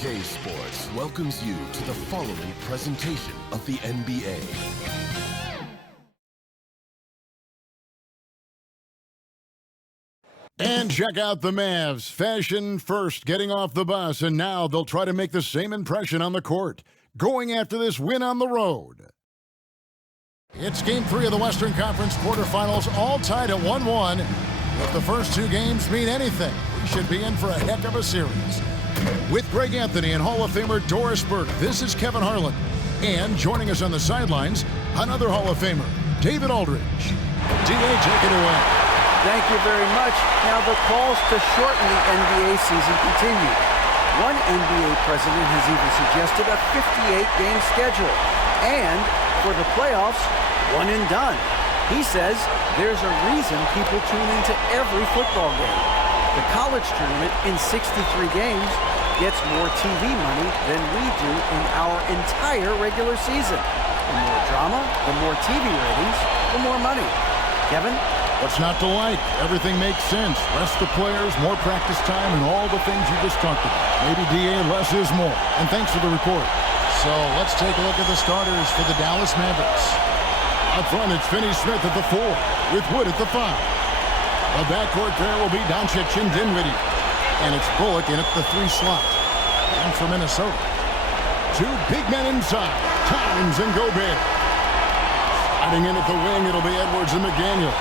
2K Sports welcomes you to the following presentation of the NBA. And check out the Mavs. Fashion first, getting off the bus, and now they'll try to make the same impression on the court, going after this win on the road. It's Game 3 of the Western Conference quarterfinals, all tied at 1-1. If the first two games mean anything, we should be in for a heck of a series. With Greg Anthony and Hall of Famer Doris Burke, this is Kevin Harlan. And joining us on the sidelines, another Hall of Famer, David Aldridge. D.A., take it away. Thank you very much. Now the calls to shorten the NBA season continue. One NBA president has even suggested a 58-game schedule. And for the playoffs, one and done. He says there's a reason people tune into every football game. The college tournament in 63 games gets more TV money than we do in our entire regular season. The more drama, the more TV ratings, the more money. Kevin? What's not to like? Everything makes sense. Rest the players, more practice time, and all the things you just talked about. Maybe DA, less is more. And thanks for the report. So let's take a look at the starters for the Dallas Mavericks. Up front, it's Finney-Smith at the 4, with Wood at the 5. The backcourt there will be Doncic and Dinwiddie. And it's Bullock in at the 3 slot. And for Minnesota, two big men inside, Towns and Gobert. Sliding in at the wing, it'll be Edwards and McDaniel.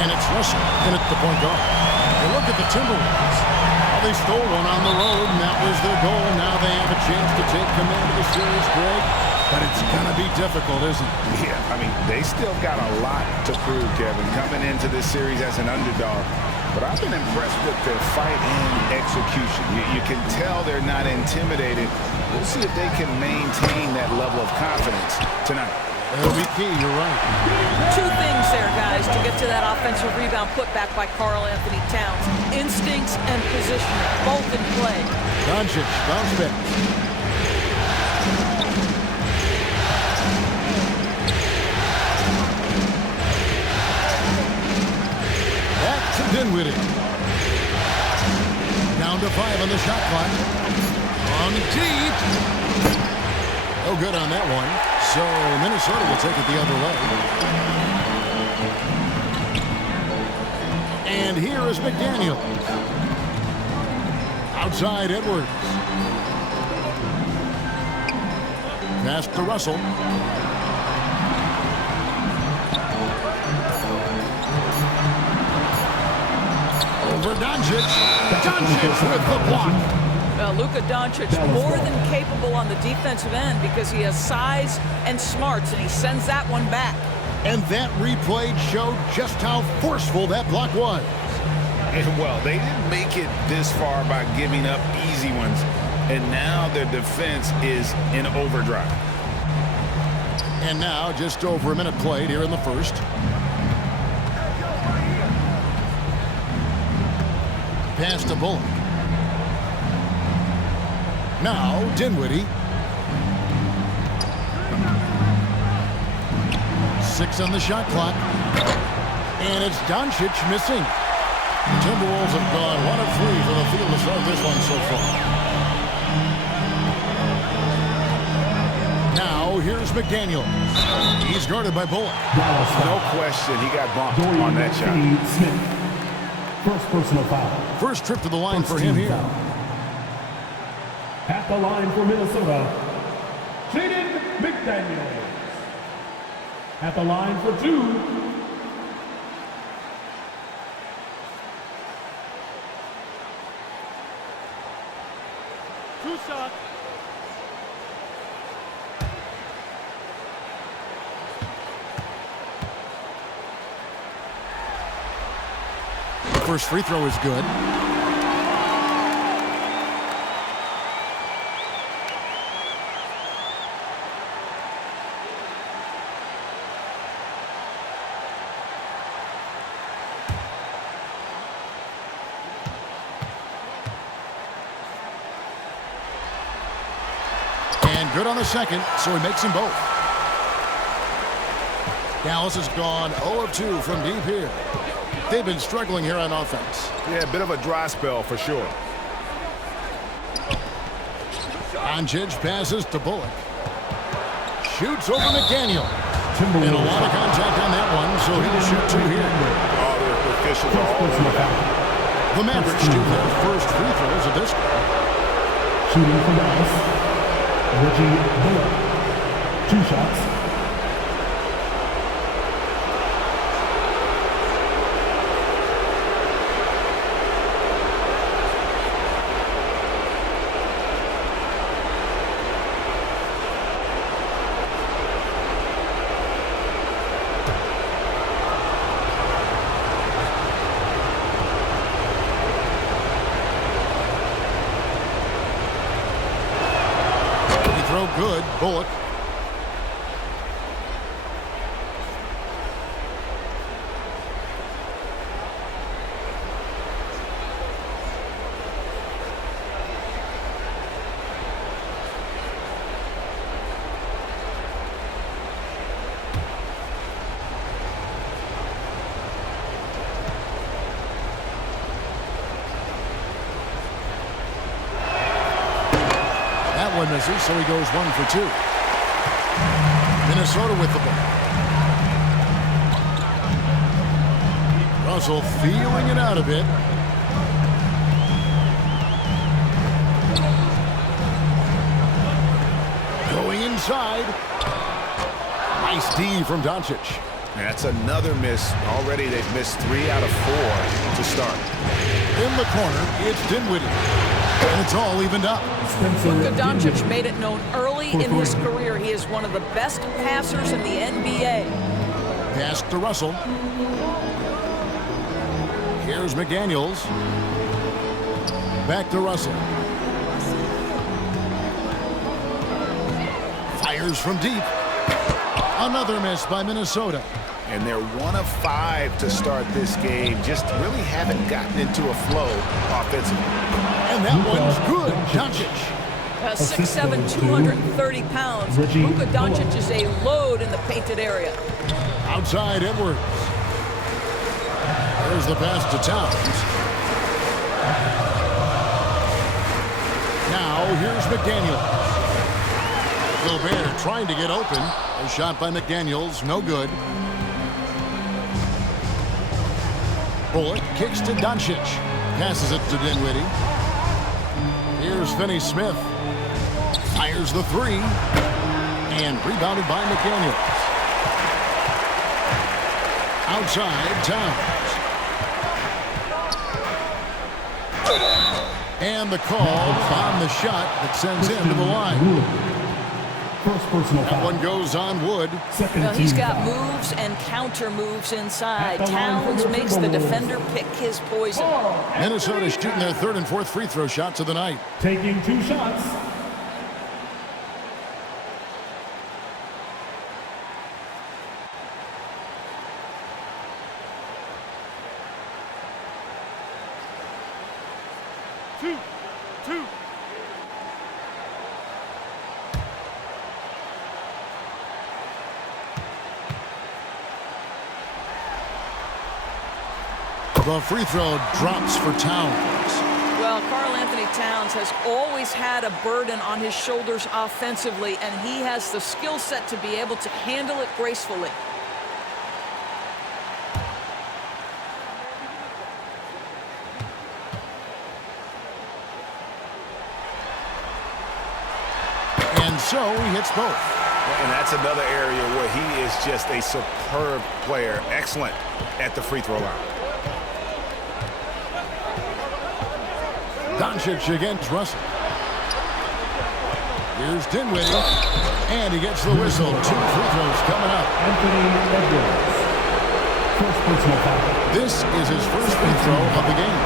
And it's Russell in at the point guard. And look at the Timberwolves. Well, they stole one on the road, and that was their goal. Now they have a chance to take command of the series, Greg. But it's going to be difficult, isn't it? Yeah, I mean, they still got a lot to prove, Kevin, coming into this series as an underdog. But I've been impressed with their fight and execution. You can tell they're not intimidated. We'll see if they can maintain that level of confidence tonight. That'll be key, you're right. Two things there, guys, to get to that offensive rebound put back by Karl Anthony Towns. Instincts and positioning, both in play. Doncic, bounce back. Back to Dinwiddie. Down to 5 on the shot clock. On deep. No good on that one. So Minnesota will take it the other way. And here is McDaniel. Outside Edwards. Pass to Russell. Over Doncic. Doncic with the block. Luka Doncic more than capable on the defensive end because he has size and smarts, and he sends that one back. And that replay showed just how forceful that block was. And well, they didn't make it this far by giving up easy ones. And now their defense is in overdrive. And now just over a minute played here in the first. Pass to Bullock. Now, Dinwiddie. 6 on the shot clock. And it's Doncic missing. The Timberwolves have gone 1 of 3 from the field to start this one so far. Now, here's McDaniel. He's guarded by Bullock. No question, he got bumped on that shot. Smith. First personal foul. First trip to the line for him here. Foul. At the line for Minnesota, Jaden McDaniels. At the line for 2, shot. The first free throw is good. And good on the second, so he makes them both. Dallas has gone 0 of 2 from deep here. They've been struggling here on offense. Yeah, a bit of a dry spell for sure. Doncic passes to Bullock. Shoots over McDaniel. And a lot of contact on that one, so he'll shoot two here. Oh, the officials are all over that. The Mavericks shoot their first free throws of this. Shooting from Dallas, Reggie Bullock. 2 shots. Good, Bullock. That one misses, so he goes 1 for 2. Minnesota with the ball. Russell feeling it out a bit. Going inside. Nice D from Doncic. That's another miss. Already they've missed 3 out of 4 to start. In the corner, it's Dinwiddie. And it's all evened up. Luka Doncic made it known early in his career he is one of the best passers in the NBA. Pass to Russell. Here's McDaniels. Back to Russell. Fires from deep. Another miss by Minnesota. And they're 1 of 5 to start this game. Just really haven't gotten into a flow offensively. And that one's good. Doncic. 6'7", 230 pounds. Luka Doncic is a load in the painted area. Outside Edwards. There's the pass to Towns. Now here's McDaniels. Gobert trying to get open. A shot by McDaniels, no good. Bullock kicks to Doncic. Passes it to Dinwiddie. Here's Finney-Smith. Fires the 3. And rebounded by McDaniels. Outside, Towns. And the call on the shot that sends him to the line. First personal That foul. one goes on Wood. Well, he's got moves and counter moves inside. Towns makes the defender pick his poison. Minnesota shooting their 3rd and 4th free throw shots of the night. Taking 2 shots. Two. The free throw drops for Towns. Well, Karl Anthony Towns has always had a burden on his shoulders offensively, and he has the skill set to be able to handle it gracefully. And so he hits both. And that's another area where he is just a superb player. Excellent at the free throw line. Doncic against Russell. Here's Dinwiddie. And he gets the whistle. 2 free throws coming up. Anthony Edwards. First personal foul. This is his first free throw of the game.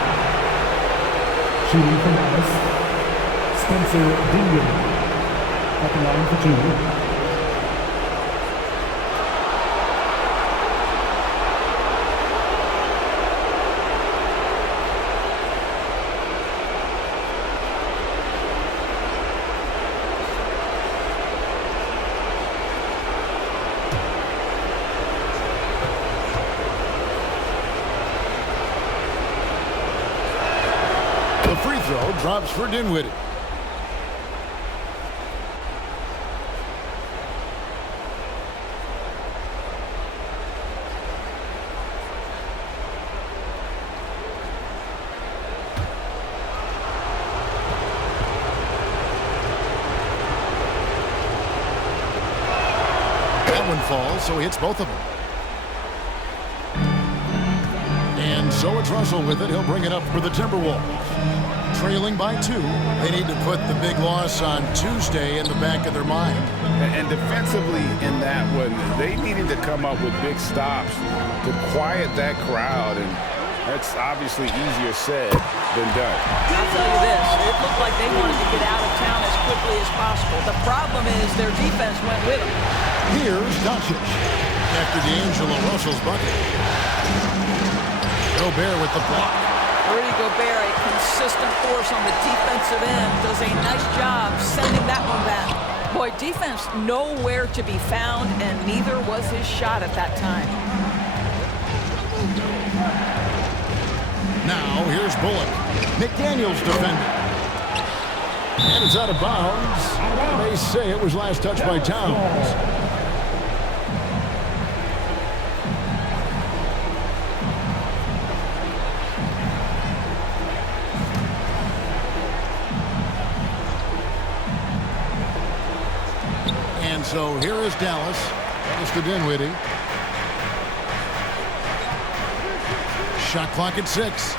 Shooting from Dallas, Spencer Dinwiddie. At the line for 2. The free throw drops for Dinwiddie. That one falls, so he hits both of them. And so it's Russell with it. He'll bring it up for the Timberwolves. Trailing by 2. They need to put the big loss on Tuesday in the back of their mind. And defensively in that one, they needed to come up with big stops to quiet that crowd, and that's obviously easier said than done. I'll tell you this, it looked like they wanted to get out of town as quickly as possible. The problem is their defense went with them. Here's Doncic after D'Angelo Russell's bucket. Gobert with the block. Rudy Gobert, a consistent force on the defensive end, does a nice job sending that one back. Boy, defense nowhere to be found, and neither was his shot at that time. Now, here's Bullock. McDaniels defending. And it's out of bounds. They say it was last touched by Towns. And so here is Dallas. That was to Dinwiddie. Shot clock at 6.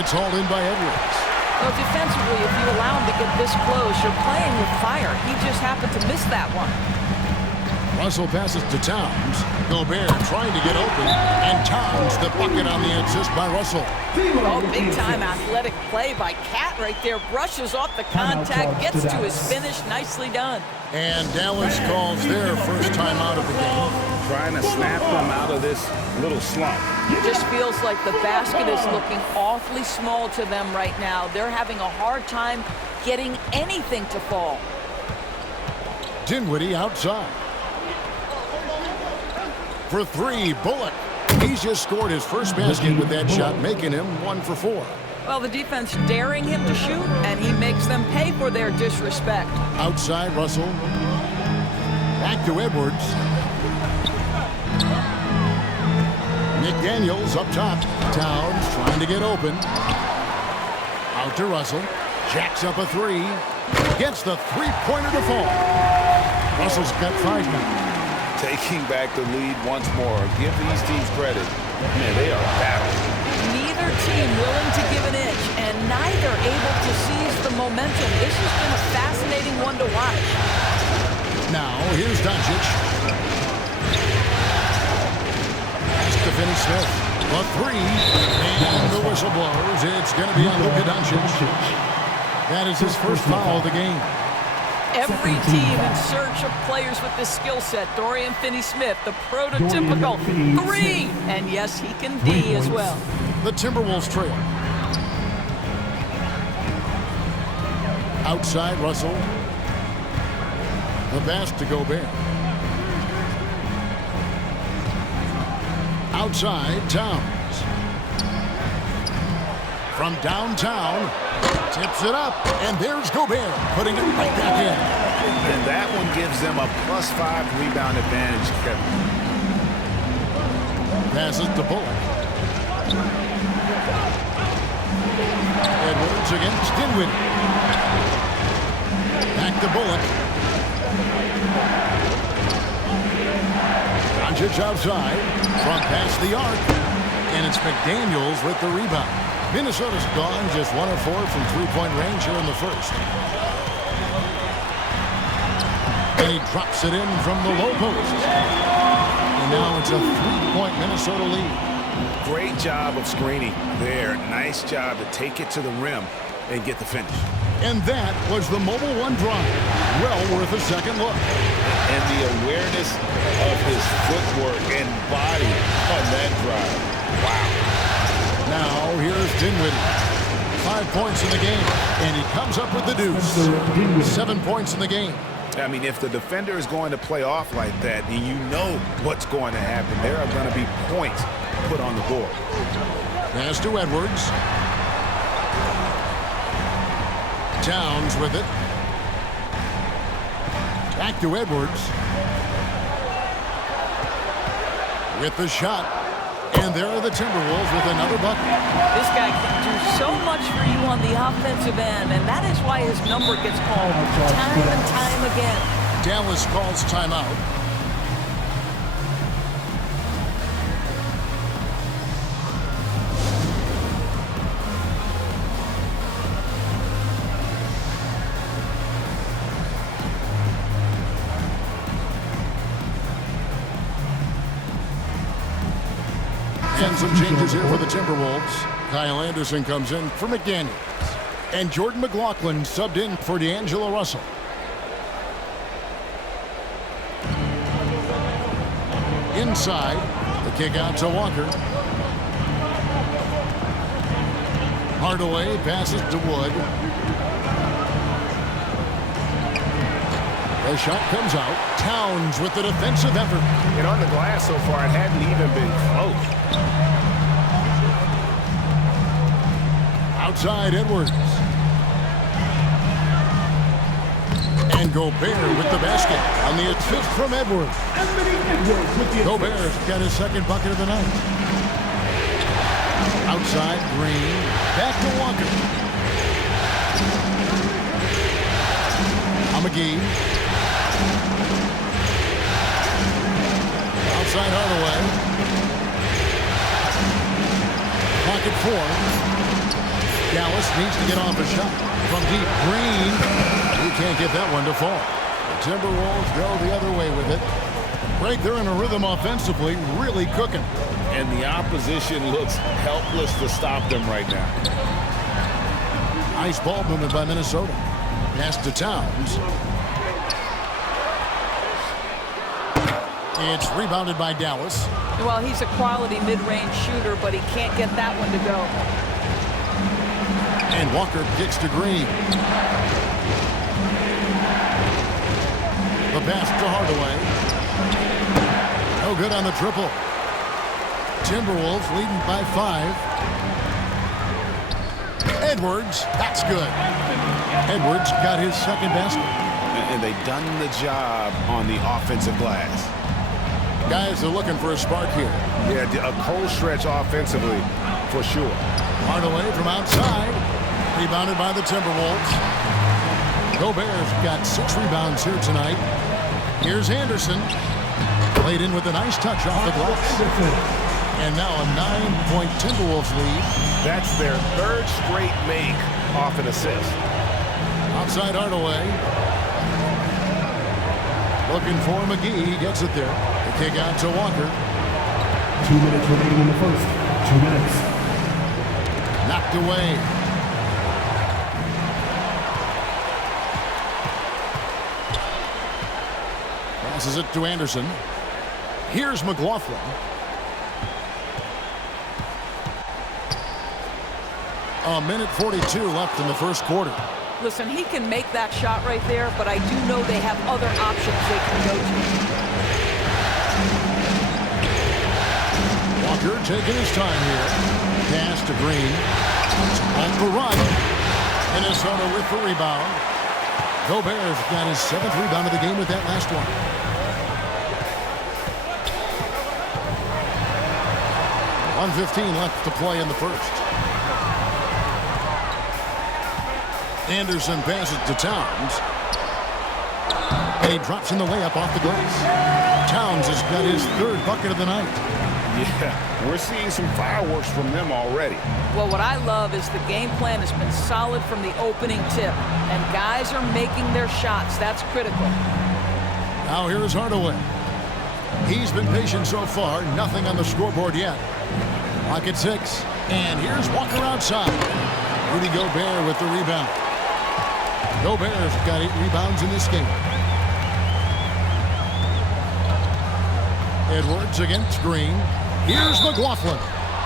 It's hauled in by Edwards. Well, defensively, if you allow him to get this close, you're playing with fire. He just happened to miss that one. Russell passes to Towns. Gobert trying to get open. And Towns the bucket on the assist by Russell. Oh, big-time athletic play by Cat right there. Brushes off the contact, gets to his finish. Nicely done. And Dallas calls their first time out of the game. Trying to snap them out of this little slump. It just feels like the basket is looking awfully small to them right now. They're having a hard time getting anything to fall. Dinwiddie outside. For 3, Bullock. He's just scored his first basket with that shot, making him 1 for 4. Well, the defense daring him to shoot, and he makes them pay for their disrespect. Outside, Russell. Back to Edwards. McDaniels up top. Towns trying to get open. Out to Russell. Jacks up a 3. Gets the three-pointer to fall. Russell's got 5 now. Taking back the lead once more. Give these teams credit. Man, they are battling. Neither team willing to give an inch, and neither able to seize the momentum. This has been a fascinating one to watch. Now, here's Doncic. Pass to Finney Smith. A 3. And the whistle blows. It's going to be on Luka Doncic. That is his first foul of the game. Every team in search of players with this skill set. Dorian Finney-Smith, the prototypical 3. And yes, he can D as well. The Timberwolves trail. Outside, Russell. The pass to Gobert. Outside, Towns. From downtown, tips it up, and there's Gobert, putting it right back in. And that one gives them a +5 rebound advantage, Kevin. Passes to Bullock. Edwards against Dinwiddie. Back to Bullock. Doncic outside, from past the arc, and it's McDaniels with the rebound. Minnesota's gone just 1 of 4 from three-point range here in the first. And he drops it in from the low post. And now it's a 3-point Minnesota lead. Great job of screening there. Nice job to take it to the rim and get the finish. And that was the Mobile One drive. Well worth a second look. And the awareness of his footwork and body on that drive. Wow. Now here's Dinwiddie. 5 points in the game. And he comes up with the deuce. 7 points in the game. I mean, if the defender is going to play off like that, then you know what's going to happen. There are going to be points put on the board. Pass to Edwards. Towns with it. Back to Edwards. With the shot. And there are the Timberwolves with another bucket. This guy can do so much for you on the offensive end, and that is why his number gets called time and time again. Dallas calls timeout. And some changes here for the Timberwolves. Kyle Anderson comes in for McDaniels. And Jordan McLaughlin subbed in for D'Angelo Russell. Inside, the kick out to Walker. Hardaway passes to Wood. The shot comes out. Towns with the defensive effort. And on the glass so far, it hadn't even been close. Outside Edwards. And Gobert with the basket on the assist from Edwards. Gobert's got his second bucket of the night. Outside Green. Back to Walker. McGee. Outside Hardaway. Pocket four. Dallas needs to get off a shot from deep. Green. He can't get that one to fall. The Timberwolves go the other way with it. Right, they're in a rhythm offensively, really cooking. And the opposition looks helpless to stop them right now. Nice ball movement by Minnesota. Pass to Towns. It's rebounded by Dallas. Well, he's a quality mid-range shooter, but he can't get that one to go. And Walker kicks to Green. The pass to Hardaway. No good on the triple. Timberwolves leading by 5. Edwards, that's good. Edwards got his second basket. And they've done the job on the offensive glass. Guys are looking for a spark here. Yeah, a cold stretch offensively, for sure. Hardaway from outside. Rebounded by the Timberwolves. Gobert's got 6 rebounds here tonight. Here's Anderson. Played in with a nice touch off the glass. And now a 9-point Timberwolves lead. That's their 3rd straight make off an assist. Outside Hardaway. Looking for McGee. He gets it there. The kick out to Walker. 2 minutes remaining in the first. 2 minutes. Knocked away. Passes it to Anderson. Here's McLaughlin. A minute 42 left in the first quarter. Listen, he can make that shot right there, but I do know they have other options they can go to. Walker taking his time here. Pass to Green. On the run. Minnesota with the rebound. Gobert's got his 7th rebound of the game with that last one. .115 left to play in the first. Anderson passes to Towns. And he drops in the layup off the glass. Towns has got his 3rd bucket of the night. Yeah, we're seeing some fireworks from them already. Well, what I love is the game plan has been solid from the opening tip, and guys are making their shots. That's critical. Now here is Hardaway. He's been patient so far. Nothing on the scoreboard yet. Clock at 6. And here's Walker outside. Rudy Gobert with the rebound. Gobert's got 8 rebounds in this game. Edwards against Green. Here's McLaughlin.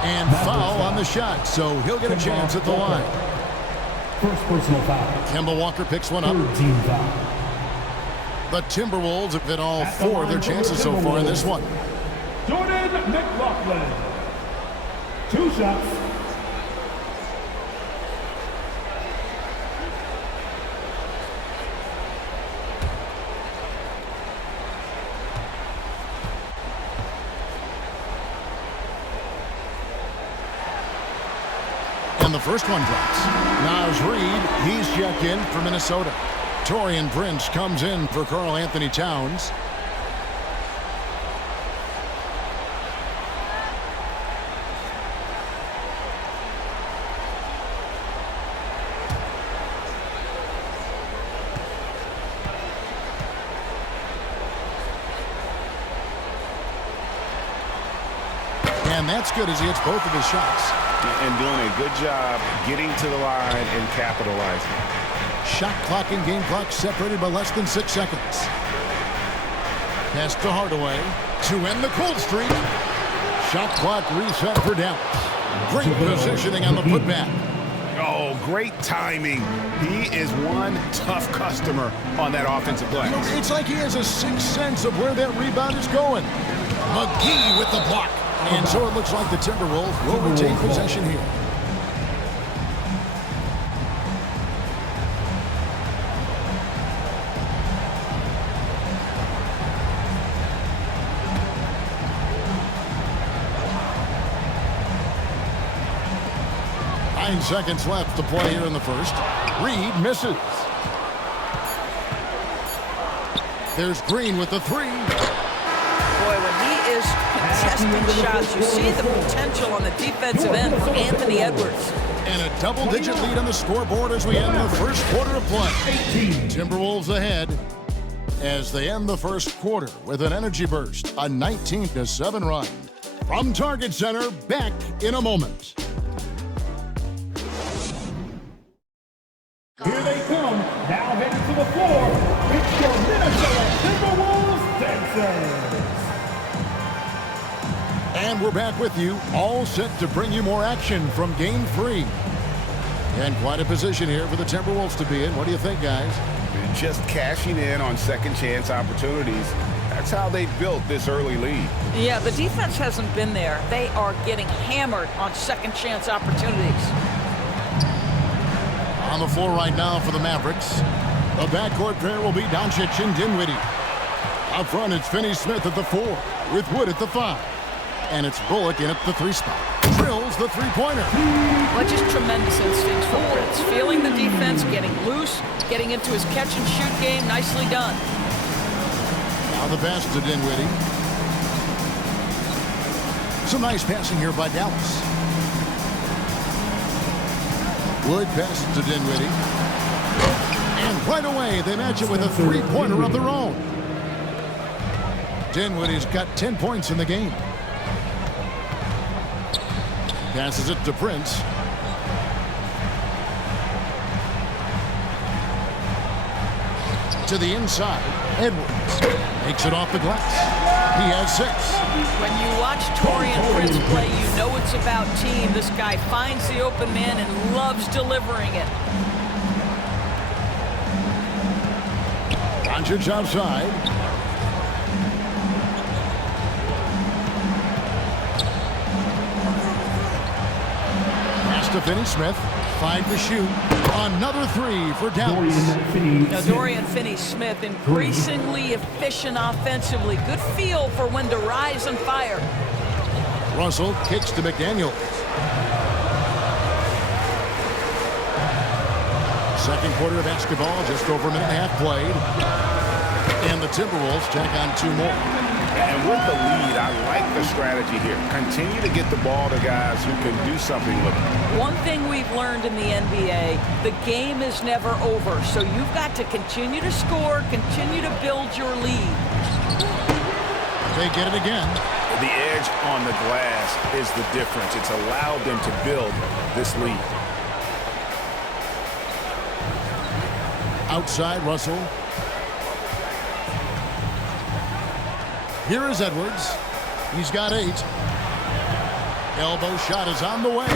And foul on the shot, so he'll get a chance at the line. First personal foul. Kemba Walker picks one up. 3rd team foul. The Timberwolves have hit all 4 of their chances so far in this one. Jordan McLaughlin. 2 shots. And the first one drops. Naz Reid, he's checked in for Minnesota. Taurean Prince comes in for Karl Anthony Towns. And that's good as he hits both of his shots. And doing a good job getting to the line and capitalizing. Shot clock and game clock separated by less than 6 seconds. Pass to Hardaway to end the cold streak. Shot clock reset for Dallas. Great positioning on the putback. Oh, great timing. He is one tough customer on that offensive play. You know, it's like he has a sixth sense of where that rebound is going. McGee with the block. And so it looks like the Timberwolves will retain possession here. Nine seconds left to play here in the first. Reed misses. There's Green with the three. Boy, when he is contesting shots, you see the potential on the defensive end for Anthony Edwards. And a double-digit lead on the scoreboard as we end the first quarter of play. Timberwolves ahead as they end the first quarter with an energy burst, a 19-7 run. From Target Center, back in a moment. Here they come, now headed to the floor. It's your Minnesota Timberwolves dancers. And we're back with you, all set to bring you more action from Game 3. And quite a position here for the Timberwolves to be in. What do you think, guys? Just cashing in on second chance opportunities. That's how they built this early lead. Yeah, the defense hasn't been there. They are getting hammered on second chance opportunities. On the floor right now for the Mavericks. The backcourt pair will be Doncic and Dinwiddie. Up front, it's Finney-Smith at the 4, with Wood at the 5. And it's Bullock in at the 3 spot. Drills the three-pointer. Well, just tremendous instincts from Prince. Feeling the defense, getting loose, getting into his catch-and-shoot game. Nicely done. Now the pass to Dinwiddie. Some nice passing here by Dallas. Wood passes to Dinwiddie. And right away, they match it with a three-pointer of their own. Dinwiddie's got 10 points in the game. Passes it to Prince. To the inside. Edwards makes it off the glass. He has 6. When you watch Taurean Prince play, you know it's about team. This guy finds the open man and loves delivering it. Doncic outside. Pass to Finney-Smith. 5 to shoot. Another 3 for Dallas. Now, Dorian Finney-Smith increasingly efficient offensively. Good feel for when to rise and fire. Russell kicks to McDaniels. Second quarter of basketball, just over a minute and a half played. And the Timberwolves tack on 2 more. And with the lead, I like the strategy here. Continue to get the ball to guys who can do something with it. One thing we've learned in the NBA, the game is never over. So you've got to continue to score, continue to build your lead. They get it again. The edge on the glass is the difference. It's allowed them to build this lead. Outside, Russell. Here is Edwards. He's got 8. Elbow shot is on the way.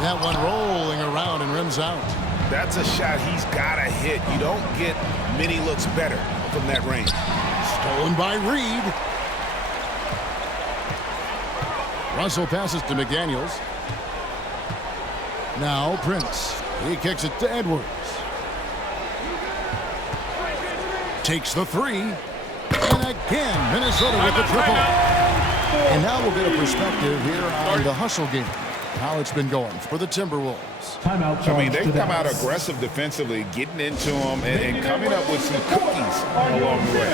That one rolling around and rims out. That's a shot he's got to hit. You don't get many looks better from that range. Stolen by Reed. Russell passes to McDaniels. Now Prince. He kicks it to Edwards. Takes the 3. And again, Minnesota with the triple. And now we'll get a perspective here on the hustle game. how it's been going for the Timberwolves. Timeout I charge mean, they've to come out Dallas. aggressive defensively, getting into them and coming up with some cookies along the way.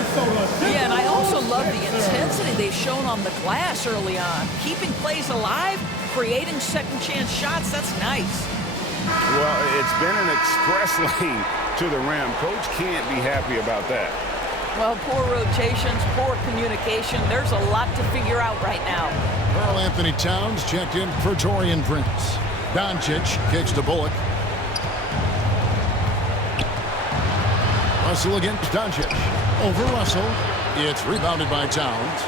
Yeah, and I also love the intensity they've shown on the glass early on. Keeping plays alive, creating second-chance shots, that's nice. Well, it's been an express lane to the rim. Coach can't be happy about that. Well, poor rotations, poor communication. There's a lot to figure out right now. Karl Anthony Towns checked in for Taurean Prince. Doncic kicks to Bullock. Russell against Doncic. Over Russell. It's rebounded by Towns.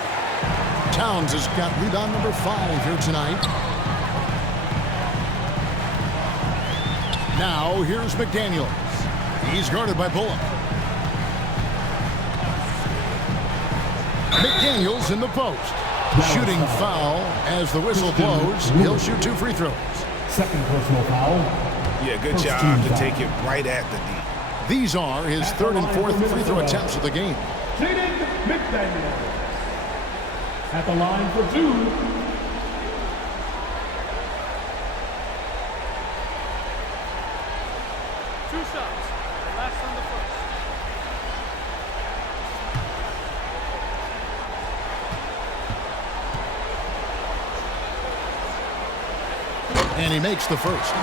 Towns has got rebound number 5 here tonight. Now here's McDaniels. He's guarded by Bullock. McDaniels in the post. Shooting foul as the whistle blows. He'll shoot 2 free throws. Second personal foul. Yeah, good First job team to foul. take it right at the D. These are his 3rd and 4th free throw attempts of the game. Jaden McDaniel. At the line for 2. Two shots. Last on the first. And he makes the first.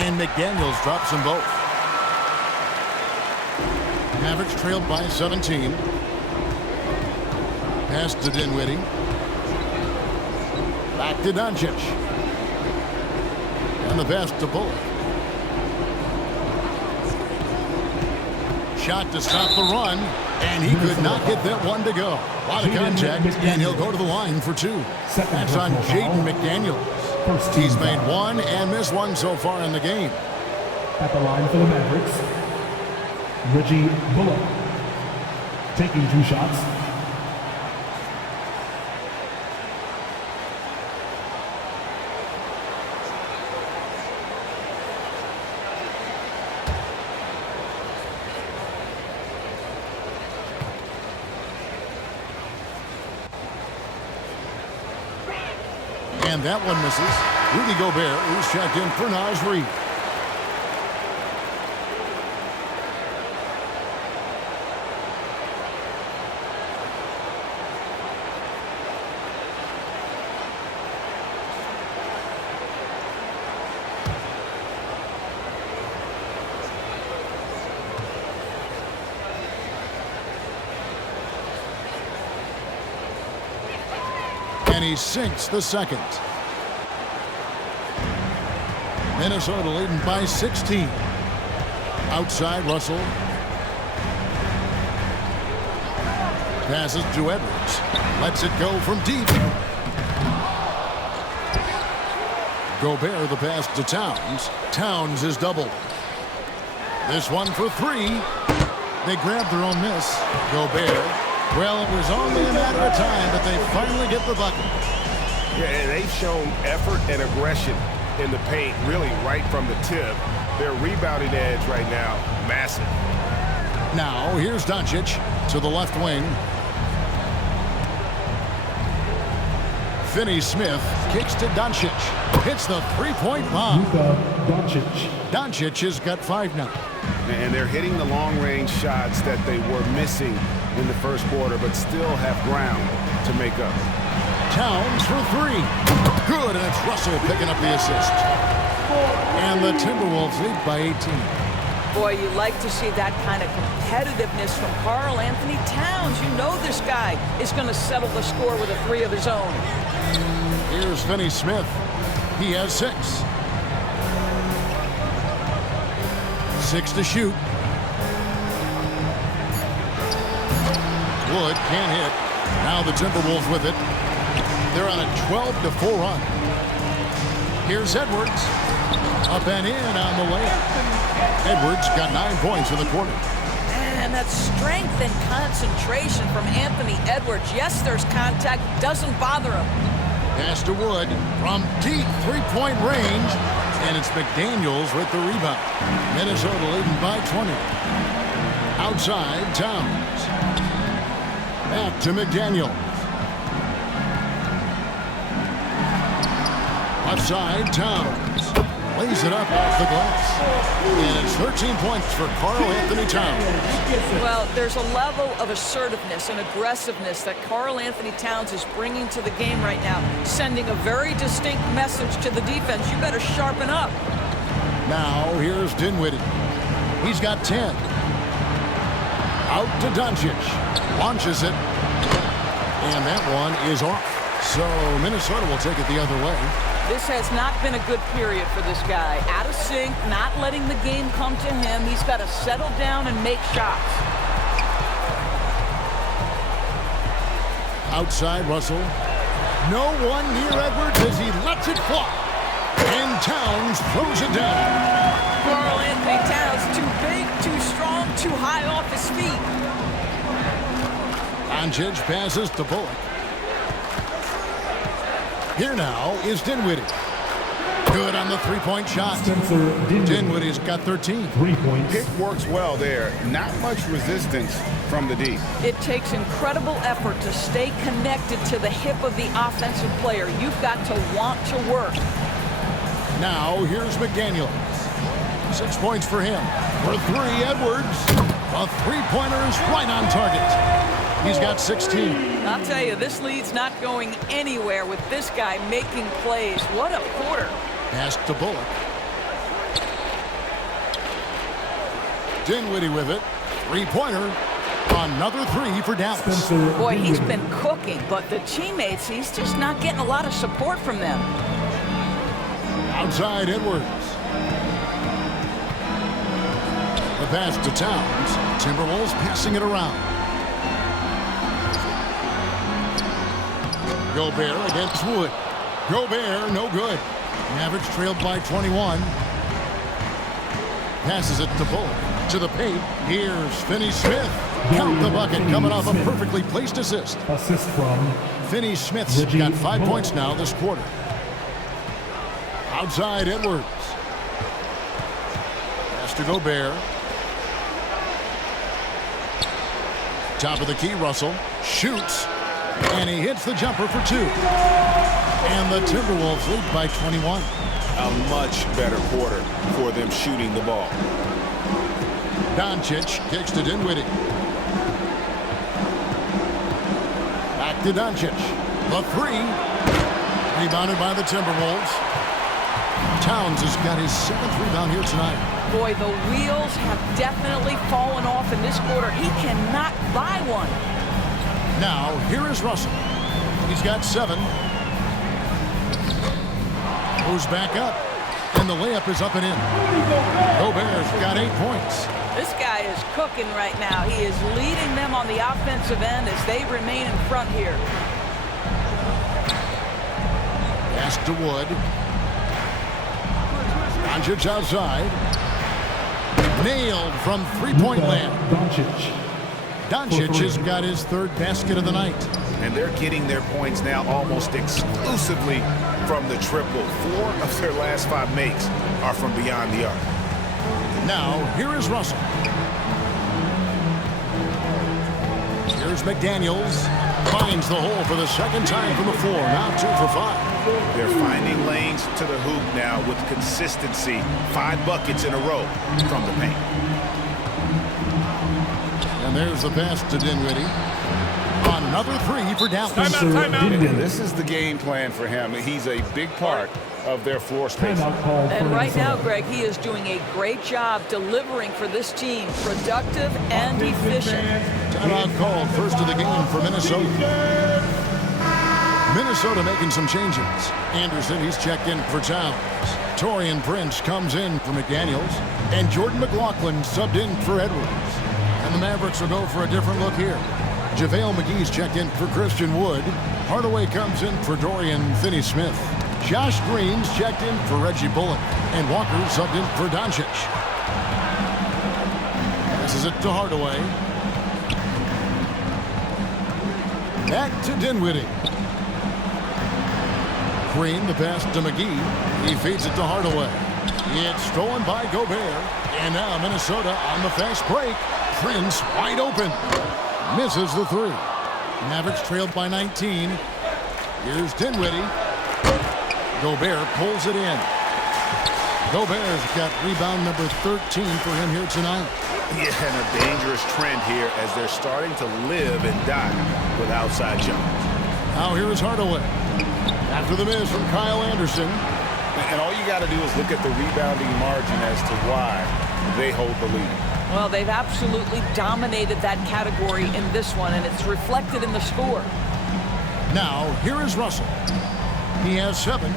And McDaniels drops them both. Mavericks trailed by 17. Pass to Dinwiddie. Back to Doncic. And the pass to Bullock. Shot to stop the run. And he could not get that one to go. A lot of contact, and he'll go to the line for 2. That's on Jaden McDaniels. He's made 1 and missed 1 so far in the game. At the line for the Mavericks, Reggie Bullock. Taking 2 shots. And that one misses. Rudy Gobert, who's checked in for Naz Reid. And he sinks the second. Minnesota leading by 16. Outside, Russell. Passes to Edwards. Lets it go from deep. Gobert the pass to Towns. Towns is doubled. This one for 3. They grabbed their own miss. Gobert. Well, it was only a matter of time, but they finally get the bucket. Yeah, and they've shown effort and aggression in the paint, really right from the tip. Their rebounding edge right now, massive. Now, here's Doncic to the left wing. Finney-Smith kicks to Doncic. Hits the three-point bomb. Luka Doncic. Doncic has got 5 now. And they're hitting the long-range shots that they were missing in the first quarter, but still have ground to make up. Towns for 3. Good, and it's Russell picking up the assist. And the Timberwolves lead by 18. Boy, you like to see that kind of competitiveness from Karl Anthony Towns. You know this guy is going to settle the score with a 3 of his own. Here's Finney-Smith. He has 6. 6 to shoot. Wood can't hit. Now the Timberwolves with it. They're on a 12-4 run. Here's Edwards. Up and in on the layup. Edwards got 9 points in the quarter. And that strength and concentration from Anthony Edwards. Yes, there's contact, doesn't bother him. Pass to Wood from deep three-point range, and it's McDaniels with the rebound. Minnesota leading by 20. Outside, Towns. Back to McDaniels. Left side, Towns. Lays it up off the glass. And it's 13 points for Karl-Anthony Towns. Well, there's a level of assertiveness and aggressiveness that Karl-Anthony Towns is bringing to the game right now, sending a very distinct message to the defense. You better sharpen up. Now, here's Dinwiddie. He's got 10. Out to Doncic. Launches it. And that one is off. So Minnesota will take it the other way. This has not been a good period for this guy. Out of sync, not letting the game come to him. He's got to settle down and make shots. Outside, Russell. No one near Edwards as he lets it fly. And Towns throws it down. Karl-Anthony Towns, too big, too strong, too high off his feet. Doncic passes to Bullock. Here now is Dinwiddie. Good on the three-point shot. Dinwiddie's got 13. 3 points. Pick works well there. Not much resistance from the D. It takes incredible effort to stay connected to the hip of the offensive player. You've got to want to work. Now here's McDaniels. 6 points for him. For three, Edwards. A three-pointer is right on target. He's got 16. I'll tell you, this lead's not going anywhere with this guy making plays. What a quarter. Pass to Bullock. Dinwiddie with it. Three-pointer. Another three for Dallas. Boy, he's been cooking, but the teammates, he's just not getting a lot of support from them. Outside, Edwards. The pass to Towns. Timberwolves passing it around. Gobert against Wood. Gobert, no good. Mavericks trailed by 21. Passes it to Bullock. To the paint. Here's Finney-Smith. Count the bucket coming off a perfectly placed assist. Assist from Finney-Smith's got 5 points now this quarter. Outside, Edwards. Pass to Gobert. Top of the key, Russell. Shoots. And he hits the jumper for two. And the Timberwolves lead by 21. A much better quarter for them shooting the ball. Doncic kicks to Dinwiddie. Back to Doncic. The three. Rebounded by the Timberwolves. Towns has got his 7th rebound here tonight. Boy, the wheels have definitely fallen off in this quarter. He cannot buy one. Now, here is Russell. He's got 7. Goes back up. And the layup is up and in. Gobert's got 8 points. This guy is cooking right now. He is leading them on the offensive end as they remain in front here. Pass to Wood. Doncic outside. Nailed from three-point land. Doncic has got his 3rd basket of the night. And they're getting their points now almost exclusively from the triple. 4 of their last 5 makes are from beyond the arc. Now, here is Russell. Here's McDaniels. Finds the hole for the 2nd time from the floor. Now 2 for 5. They're finding lanes to the hoop now with consistency. 5 buckets in a row from the paint. And there's the pass to Dinwiddie. Another 3 for Dallas. Timeout. This is the game plan for him. He's a big part of their floor space. And right now, Greg, he is doing a great job delivering for this team. Productive and efficient. Timeout called, first of the game for Minnesota. Minnesota making some changes. Anderson, he's checked in for Towns. Taurean Prince comes in for McDaniels. And Jordan McLaughlin subbed in for Edwards. And the Mavericks will go for a different look here. JaVale McGee's checked in for Christian Wood. Hardaway comes in for Dorian Finney-Smith. Josh Green's checked in for Reggie Bullock. And Walker subbed in for Doncic. This Passes it to Hardaway. Back to Dinwiddie. Green, the pass to McGee. He feeds it to Hardaway. It's stolen by Gobert. And now Minnesota on the fast break. Prince wide open. Misses the three. Mavericks trailed by 19. Here's Dinwiddie. Gobert pulls it in. Gobert's got rebound number 13 for him here tonight. Yeah, and a dangerous trend here as they're starting to live and die with outside jumpers. Now here is Hardaway. After the miss from Kyle Anderson. And all you got to do is look at the rebounding margin as to why they hold the lead. Well, they've absolutely dominated that category in this one, and it's reflected in the score. Now, here is Russell. He has 7.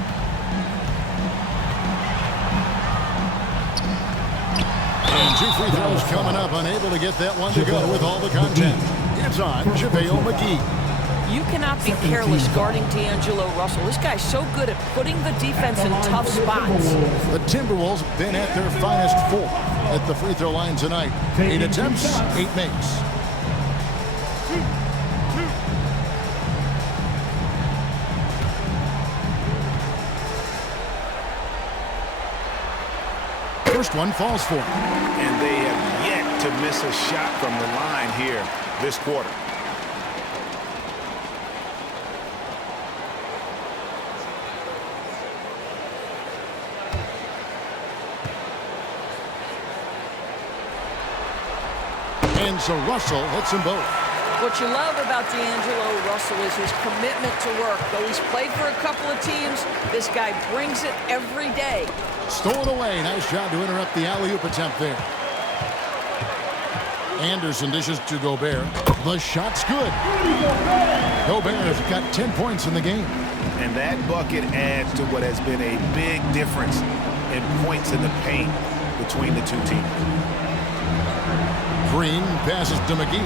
And 2 free throws coming up, unable to get that one to go with all the contact. It's on JaVale McGee. You cannot be careless guarding D'Angelo Russell. This guy's so good at putting the defense in tough spots. The Timberwolves have been at their finest 4 at the free throw line tonight. 8 attempts, 8 makes. First one falls for him. And they have yet to miss a shot from the line here this quarter. And so Russell hits them both. What you love about D'Angelo Russell is his commitment to work. Though he's played for a couple of teams, this guy brings it every day. Stolen away. Nice job to interrupt the alley-oop attempt there. Anderson dishes to Gobert. The shot's good. Gobert has got 10 points in the game. And that bucket adds to what has been a big difference in points in the paint between the two teams. Green passes to McGee.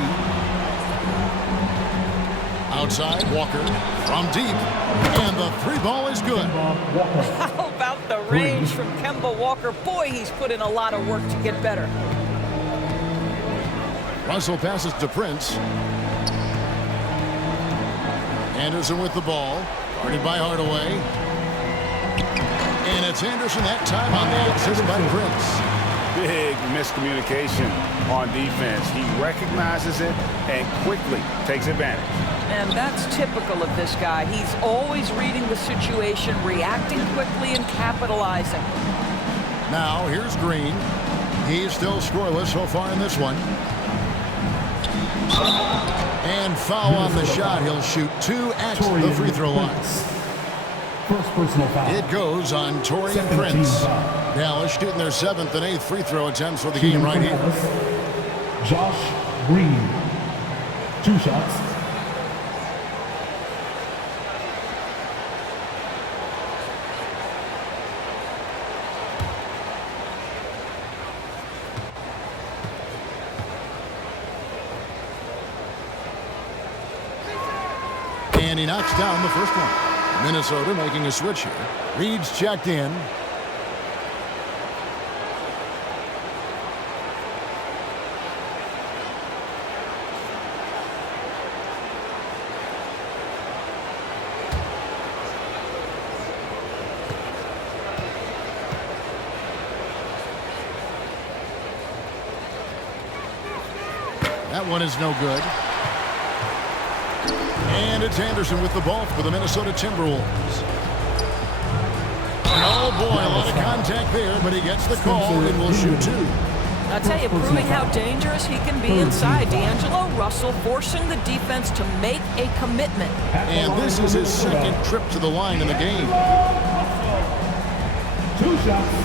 Outside, Walker from deep. And the 3 ball is good. How about the range from Kemba Walker? Boy, he's put in a lot of work to get better. Russell passes to Prince. Anderson with the ball. Guarded by Hardaway. And it's Anderson that time on the assist by Prince. Big miscommunication on defense. He recognizes it and quickly takes advantage. And that's typical of this guy. He's always reading the situation, reacting quickly, and capitalizing. Now, here's Green. He's still scoreless so far in this one. And foul on the shot. He'll shoot 2 at the free throw line. First personal foul. It goes on Taurean Prince. Dallas shooting their 7th and 8th free throw attempts for the game right here. Josh Green. 2 shots. And he knocks down the first one. Minnesota making a switch here. Reed's checked in. That one is no good. And it's Anderson with the ball for the Minnesota Timberwolves. Oh boy, a lot of contact there, but he gets the call and will shoot 2. I'll tell you, proving how dangerous he can be inside. D'Angelo Russell forcing the defense to make a commitment. And this is his 2nd trip to the line in the game. 2 shots.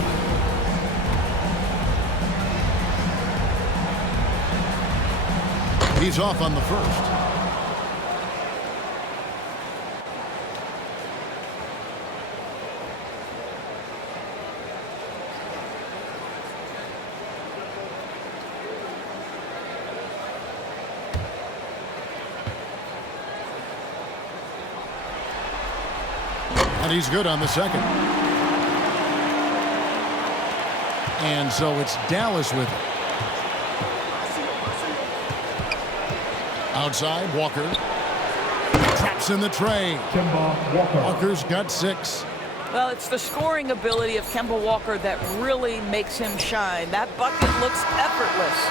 He's off on the first. And he's good on the second. And so it's Dallas with it. Outside, Walker. Traps in the tray. Kemba Walker. Walker's got 6. Well, it's the scoring ability of Kemba Walker that really makes him shine. That bucket looks effortless.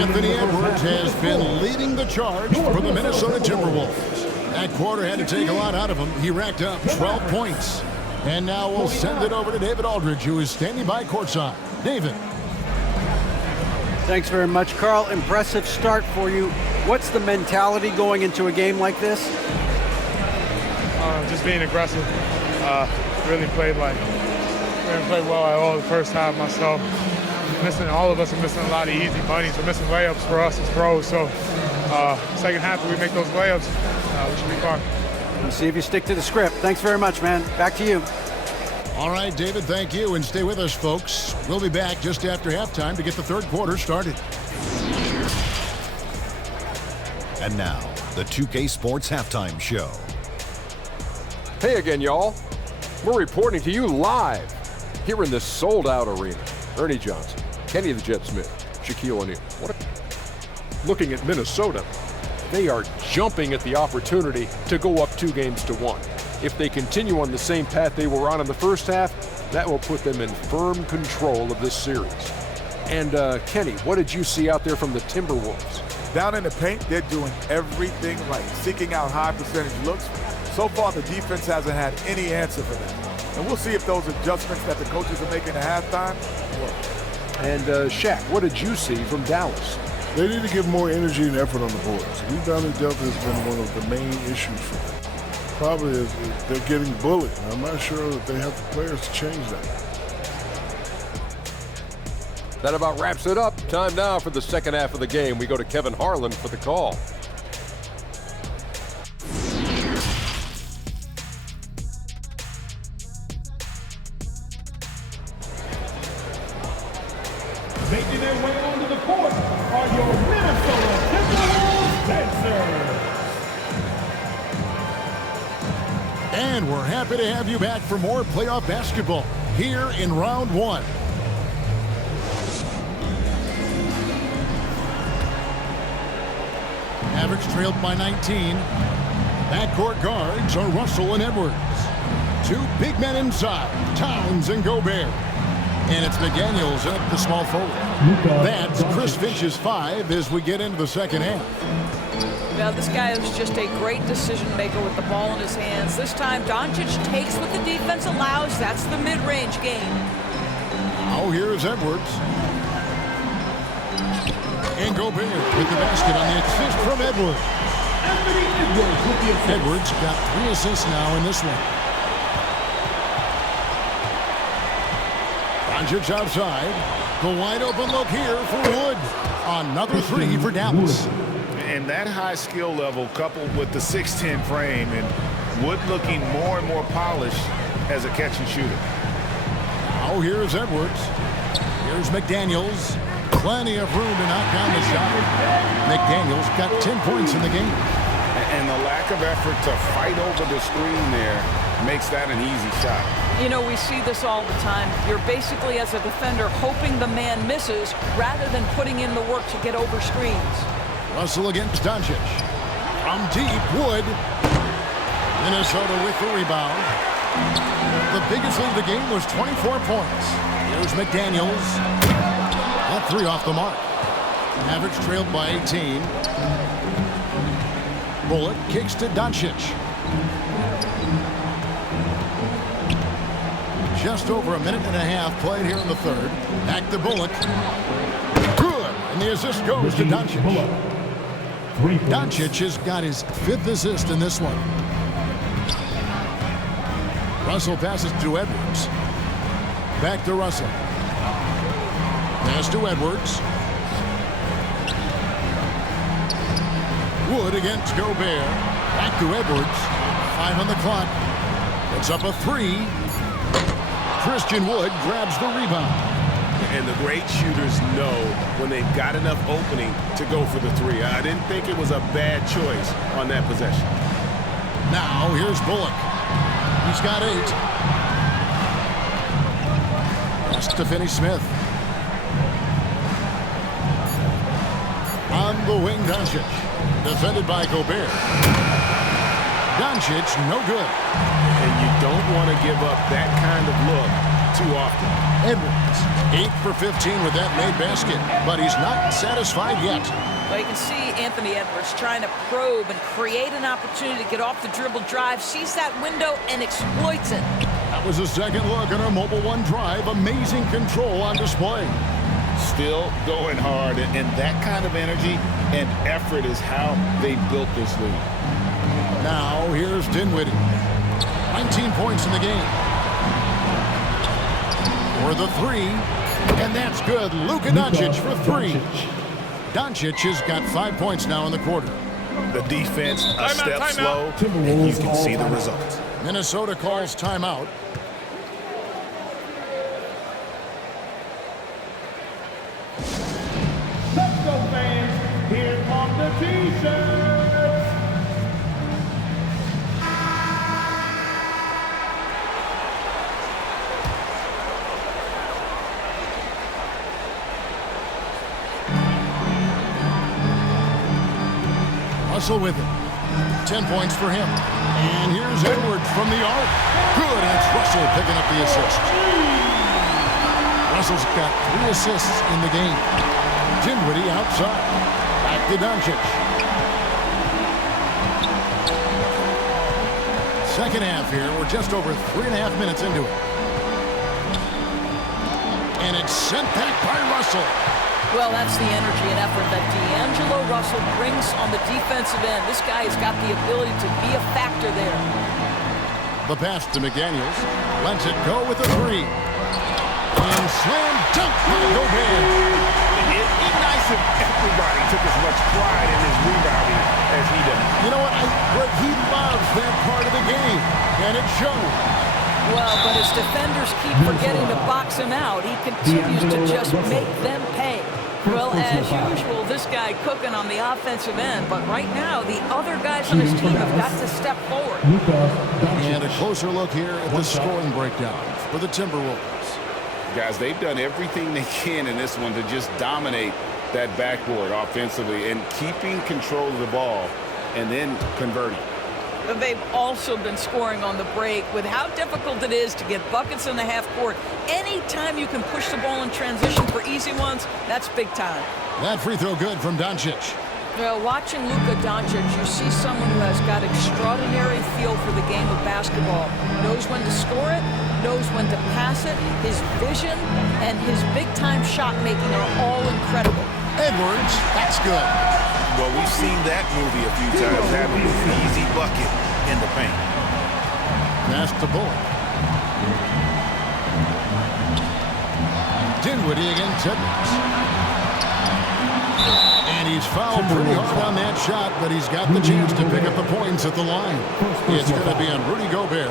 Anthony Edwards has been leading the charge for the Minnesota Timberwolves. That quarter had to take a lot out of him. He racked up 12 points. And now we'll send it over to David Aldridge, who is standing by courtside. David. Thanks very much, Carl. Impressive start for you. What's the mentality going into a game like this? Just being aggressive. Really played well at all the first half myself. All of us are missing a lot of easy bunnies. We're missing layups for us as pros. So second half, if we make those layups, we should be fine. We'll see if you stick to the script. Thanks very much, man. Back to you. All right, David, thank you. And stay with us, folks. We'll be back just after halftime to get the third quarter started. And now, the 2K Sports Halftime Show. Hey again, y'all. We're reporting to you live here in this sold-out arena. Ernie Johnson, Kenny the Jet Smith, Shaquille O'Neal. Looking at Minnesota, they are jumping at the opportunity to go up 2-1. If they continue on the same path they were on in the first half, that will put them in firm control of this series. And Kenny, what did you see out there from the Timberwolves? Down in the paint, they're doing everything right, seeking out high percentage looks. So far, the defense hasn't had any answer for them. And we'll see if those adjustments that the coaches are making at halftime work. And Shaq, what did you see from Dallas? They need to give more energy and effort on the boards. Rebounding delta has been one of the main issues for them. Probably is they're getting bullied. I'm not sure that they have the players to change that. That about wraps it up. Time now for the second half of the game. We go to Kevin Harlan for the call. Making their way onto the court are your Minnesota Timberwolves dancers. And we're happy to have you back for more playoff basketball here in round 1. Mavericks trailed by 19. Backcourt guards are Russell and Edwards. 2 big men inside, Towns and Gobert. And it's McDaniels up the small forward. That's Chris Finch's 5 as we get into the second half. Well, this guy is just a great decision maker with the ball in his hands. This time, Doncic takes what the defense allows. That's the mid-range game. Now here's Edwards. And Gobert with the basket on the assist from Edwards. Edwards got 3 assists now in this one. Doncic outside. The wide open look here for Wood. Another 3 for Dallas. And that high skill level coupled with the 6'10 frame and Wood looking more and more polished as a catch and shooter. Now here's Edwards. Here's McDaniels. Plenty of room to knock down the shot. McDaniels got 10 points in the game. And the lack of effort to fight over the screen there makes that an easy shot. You know, we see this all the time. You're basically, as a defender, hoping the man misses rather than putting in the work to get over screens. Russell against Doncic. From deep, Wood. Minnesota with the rebound. The biggest lead of the game was 24 points. Here's McDaniels. That 3 off the mark. Mavericks trailed by 18. Bullock kicks to Doncic. Just over a minute and a half played here in the third. Back to Bullock. Good. And the assist goes to Doncic. Doncic has got his 5th assist in this one. Russell passes to Edwards. Back to Russell. Pass to Edwards. Wood against Gobert. Back to Edwards. 5 on the clock. It's up a 3. Christian Wood grabs the rebound. And the great shooters know when they've got enough opening to go for the 3. I didn't think it was a bad choice on that possession. Now here's Bullock. He's got 8. Pass to Finney-Smith. On the wing, Doncic. Defended by Gobert. Doncic, no good. And you don't want to give up that kind of look too often. Edwards, 8 for 15 with that made basket, but he's not satisfied yet. Well, you can see Anthony Edwards trying to probe and create an opportunity to get off the dribble drive, sees that window and exploits it. That was a second look at our Mobile One drive. Amazing control on display. Still going hard, and that kind of energy and effort is how they built this league. Now, here's Dinwiddie. 19 points in the game. For the three, and that's good. Luka Doncic for three. Doncic has got 5 points now in the quarter. The defense a step slow, and you can see the results. Minnesota calls timeout. Let's go, fans. Here come the T-shirts. Russell with it. 10 points for him. And here's Edwards from the arc. Good, and it's Russell picking up the assist. Russell's got 3 assists in the game. Dinwiddie outside. Back to Doncic. Second half here. We're just over 3.5 minutes into it. And it's sent back by Russell. Well, that's the energy and effort that D'Angelo Russell brings on the defensive end. This guy has got the ability to be a factor there. The pass to McDaniels. Lets it go with a 3. And slam dunk by Gobert. It'd be nice if everybody took as much pride in his rebounding as he does. You know what? He loves that part of the game, and it shows. Well, but his defenders keep forgetting to box him out. He continues to just make them pay. Well, as usual, this guy cooking on the offensive end, but right now, the other guys on his team have got to step forward. And a closer look here at the scoring breakdown for the Timberwolves. Guys, they've done everything they can in this one to just dominate that backboard offensively and keeping control of the ball and then converting. They've also been scoring on the break with how difficult it is to get buckets in the half court. Anytime you can push the ball in transition for easy ones, that's big time. That free throw good from Doncic. Watching Luka Doncic, you see someone who has got extraordinary feel for the game of basketball. Knows when to score it, knows when to pass it. His vision and his big-time shot making are all incredible. Edwards, that's good. Well, we've seen that movie a few times, having an easy bucket in the paint. Pass to Bullock. Dinwiddie against Edwards. And he's fouled pretty hard on that shot, but he's got the chance to pick up the points at the line. It's going to be on Rudy Gobert.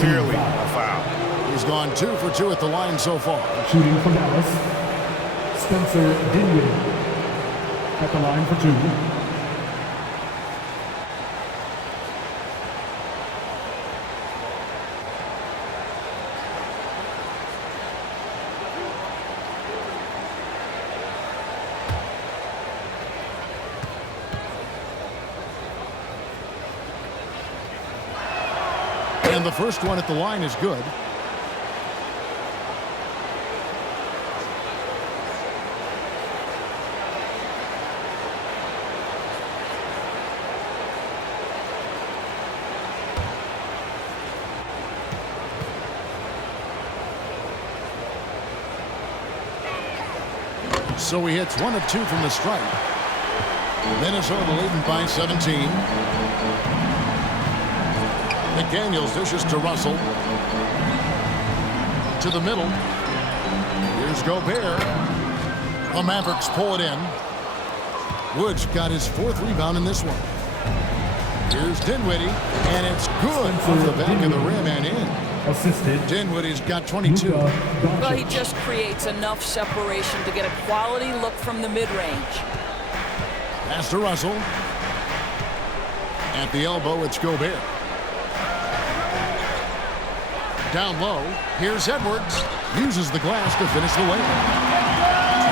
Clearly a foul. He's gone 2 for 2 at the line so far. Shooting for Dallas, Spencer Dinwiddie at the line for 2. And the first one at the line is good. So he hits 1 of 2 from the stripe. Minnesota leading by 17. McDaniels dishes to Russell. To the middle. Here's Gobert. The Mavericks pull it in. Woods got his 4th rebound in this one. Here's Dinwiddie, and it's good off the back of the rim and in. Assisted. Dinwiddie's got 22. Well, he just creates enough separation to get a quality look from the mid-range. Pass to Russell. At the elbow, it's Gobert. Down low, here's Edwards. Uses the glass to finish the layup.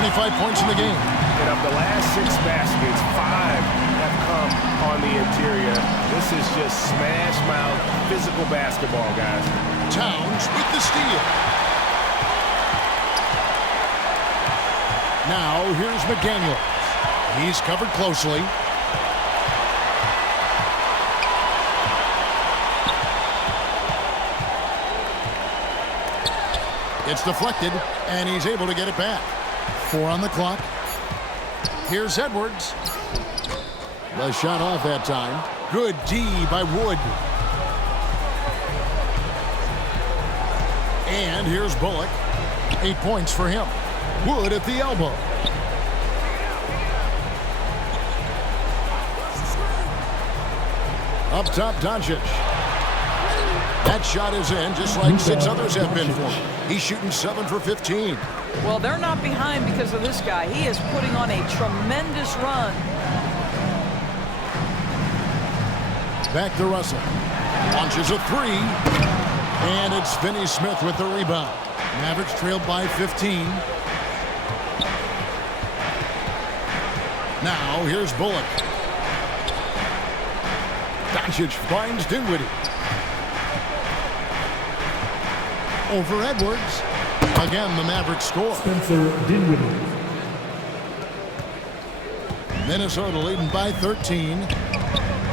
25 points in the game. And of the last 6 baskets, 5 have come on the interior. This is just smash mouth, physical basketball, guys. Towns with the steal. Now here's McDaniels. He's covered closely. It's deflected, and he's able to get it back. 4 on the clock. Here's Edwards. The shot off that time. Good D by Wood. And here's Bullock. 8 points for him. Wood at the elbow. Up top, Doncic. That shot is in, just like 6 others have been for him. He's shooting 7 for 15. Well, they're not behind because of this guy. He is putting on a tremendous run. Back to Russell. Launches a 3. And it's Finney-Smith with the rebound. Mavericks trailed by 15. Now, here's Bullock. Doncic finds Dinwiddie. Over Edwards. Again, the Mavericks score. Spencer Dinwiddie. Minnesota leading by 13.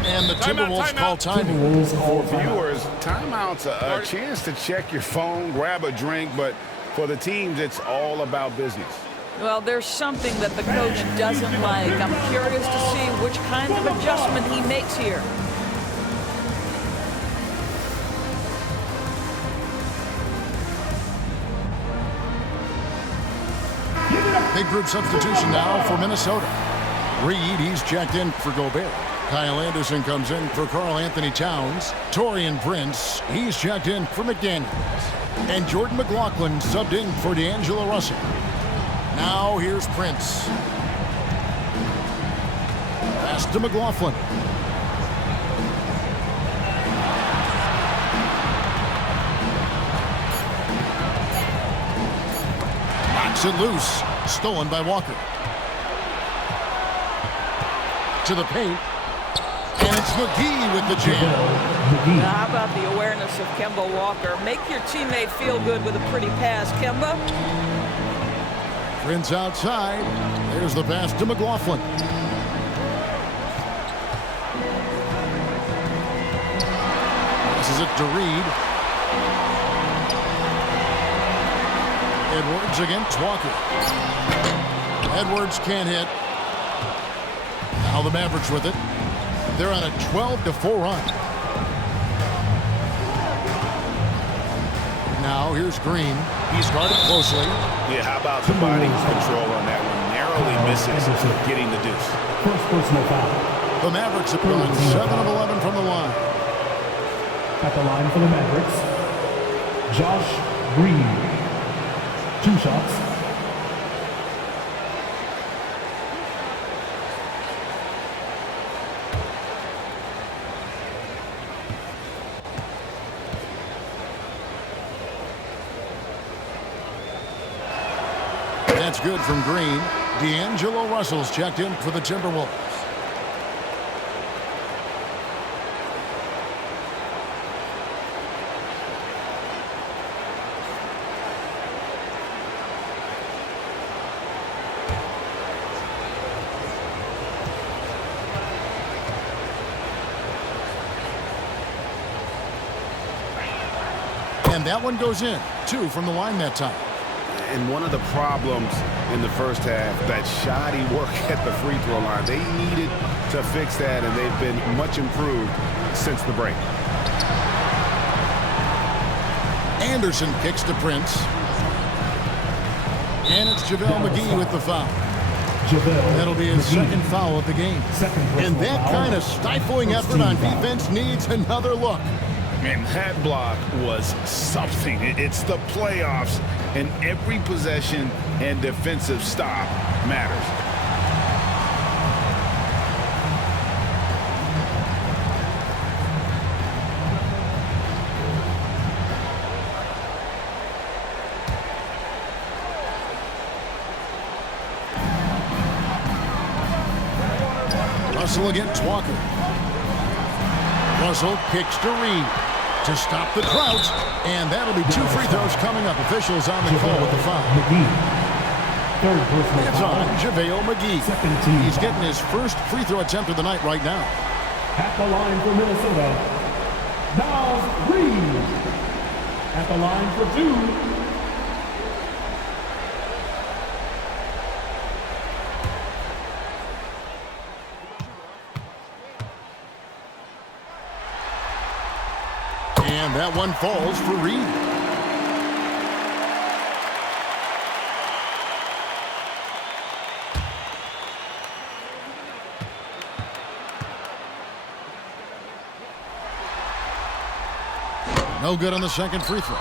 And the Timberwolves call timing. For viewers, timeout's a chance to check your phone, grab a drink, but for the teams, it's all about business. Well, there's something that the coach doesn't like. I'm curious to see which kind of adjustment he makes here. Big group substitution now for Minnesota. Reed, he's checked in for Gobert. Kyle Anderson comes in for Karl Anthony Towns. Taurean Prince, he's checked in for McDaniels. And Jordan McLaughlin subbed in for D'Angelo Russell. Now here's Prince. Pass to McLaughlin. Knocks it loose. Stolen by Walker. To the paint. And it's McGee with the jam. Now, how about the awareness of Kemba Walker? Make your teammate feel good with a pretty pass, Kemba. Prince outside. There's the pass to McLaughlin. Passes it to Reed. Edwards against Walker. Edwards can't hit. Now the Mavericks with it. They're on a 12-4 run. Now here's Green. He's guarded closely. Yeah, how about the body control on that one? Narrowly misses getting the deuce. First personal foul. The Mavericks have gone 7 of 11 from the line. At the line for the Mavericks, Josh Green. 2 shots. That's good from Green. D'Angelo Russell's checked in for the Timberwolves. And that one goes in. 2 from the line that time. And one of the problems in the first half, that shoddy work at the free throw line. They needed to fix that, and they've been much improved since the break. Anderson kicks to Prince. And it's JaVale McGee with the foul. That'll be his second foul of the game. And that kind of stifling effort on defense needs another look. And that block was something. It's the playoffs, and every possession and defensive stop matters. Russell against Walker. Russell kicks to Reed to stop the drought, and that'll be 2 free throws coming up. Officials on the call with the foul. Third personal It's foul. on JaVale McGee. Second team He's foul. getting his first free throw attempt of the night right now. At the line for Minnesota, Miles Reed. At the line for 2. And that one falls for Reed. No good on the second free throw.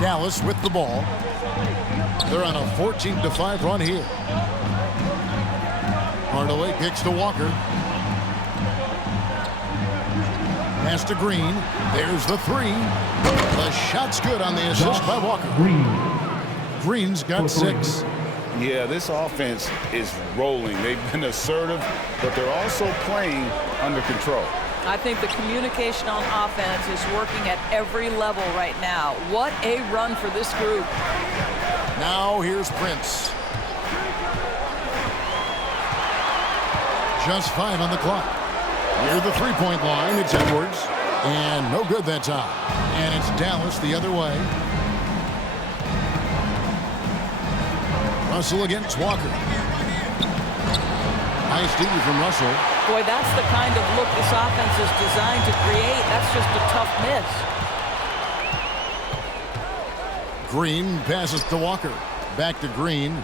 Dallas with the ball. They're on a 14-5 run here. Hardaway kicks to Walker. Pass to Green. There's the 3. The shot's good on the assist by Walker. Green's got 6. Yeah, this offense is rolling. They've been assertive, but they're also playing under control. I think the communication on offense is working at every level right now. What a run for this group. Now here's Prince. Just 5 on the clock. Near the three-point line, it's Edwards. And no good that time. And it's Dallas the other way. Russell against Walker. Nice D from Russell. Boy, that's the kind of look this offense is designed to create. That's just a tough miss. Green passes to Walker. Back to Green.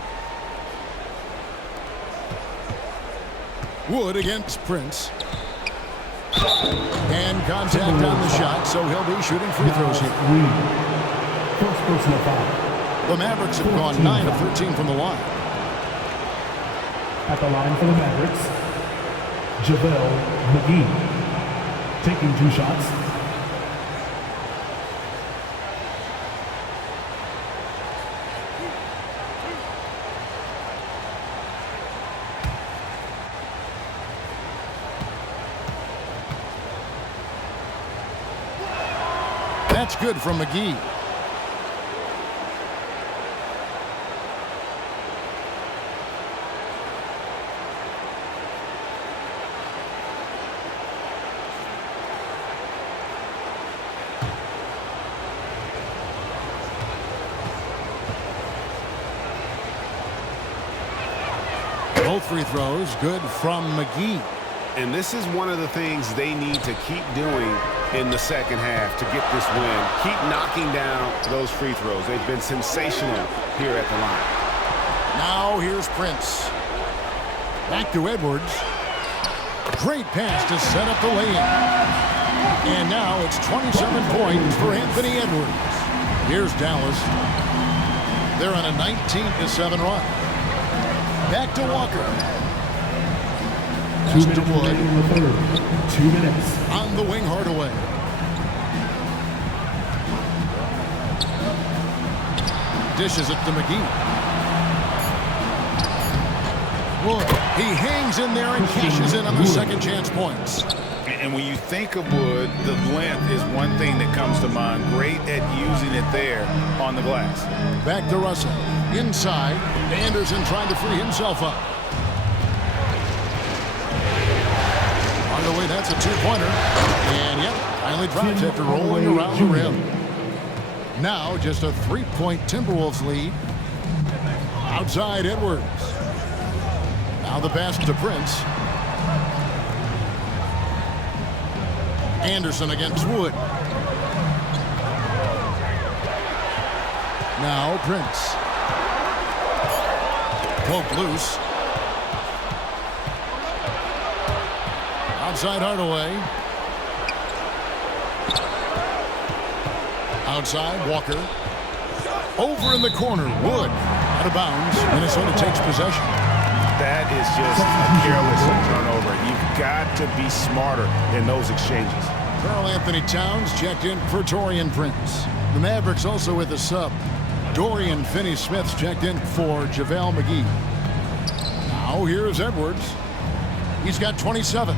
Wood against Prince. And contact on the shot, so he'll be shooting free throws here. First personal foul. The Mavericks have gone 9 of 13 from the line. At the line for the Mavericks, JaVale McGee. Taking 2 shots. That's good from McGee. Both free throws good from McGee. And this is one of the things they need to keep doing in the second half to get this win. Keep knocking down those free throws. They've been sensational here at the line. Now here's Prince. Back to Edwards. Great pass to set up the lay-in. And now it's 27 points for Anthony Edwards. Here's Dallas. They're on a 19-7 run. Back to Walker. 2 minutes remaining in the third. 2 minutes. On the wing, Hardaway. Dishes it to McGee. Wood. He hangs in there and cashes in on the second chance points. And when you think of Wood, the length is one thing that comes to mind. Great at using it there on the glass. Back to Russell. Inside. Anderson trying to free himself up. Hardaway, that's a 2-pointer. And yep, finally drops after rolling around the rim. Now just a 3-point Timberwolves lead. Outside Edwards. Now the pass to Prince. Anderson against Wood. Now Prince. Poke loose. Outside Hardaway. Outside Walker. Over in the corner. Wood. Out of bounds. Minnesota takes possession. That is just a careless turnover. You've got to be smarter in those exchanges. Karl Anthony Towns checked in for Taurean Prince. The Mavericks also with a sub. Dorian Finney-Smith's checked in for JaVale McGee. Now here's Edwards. He's got 27.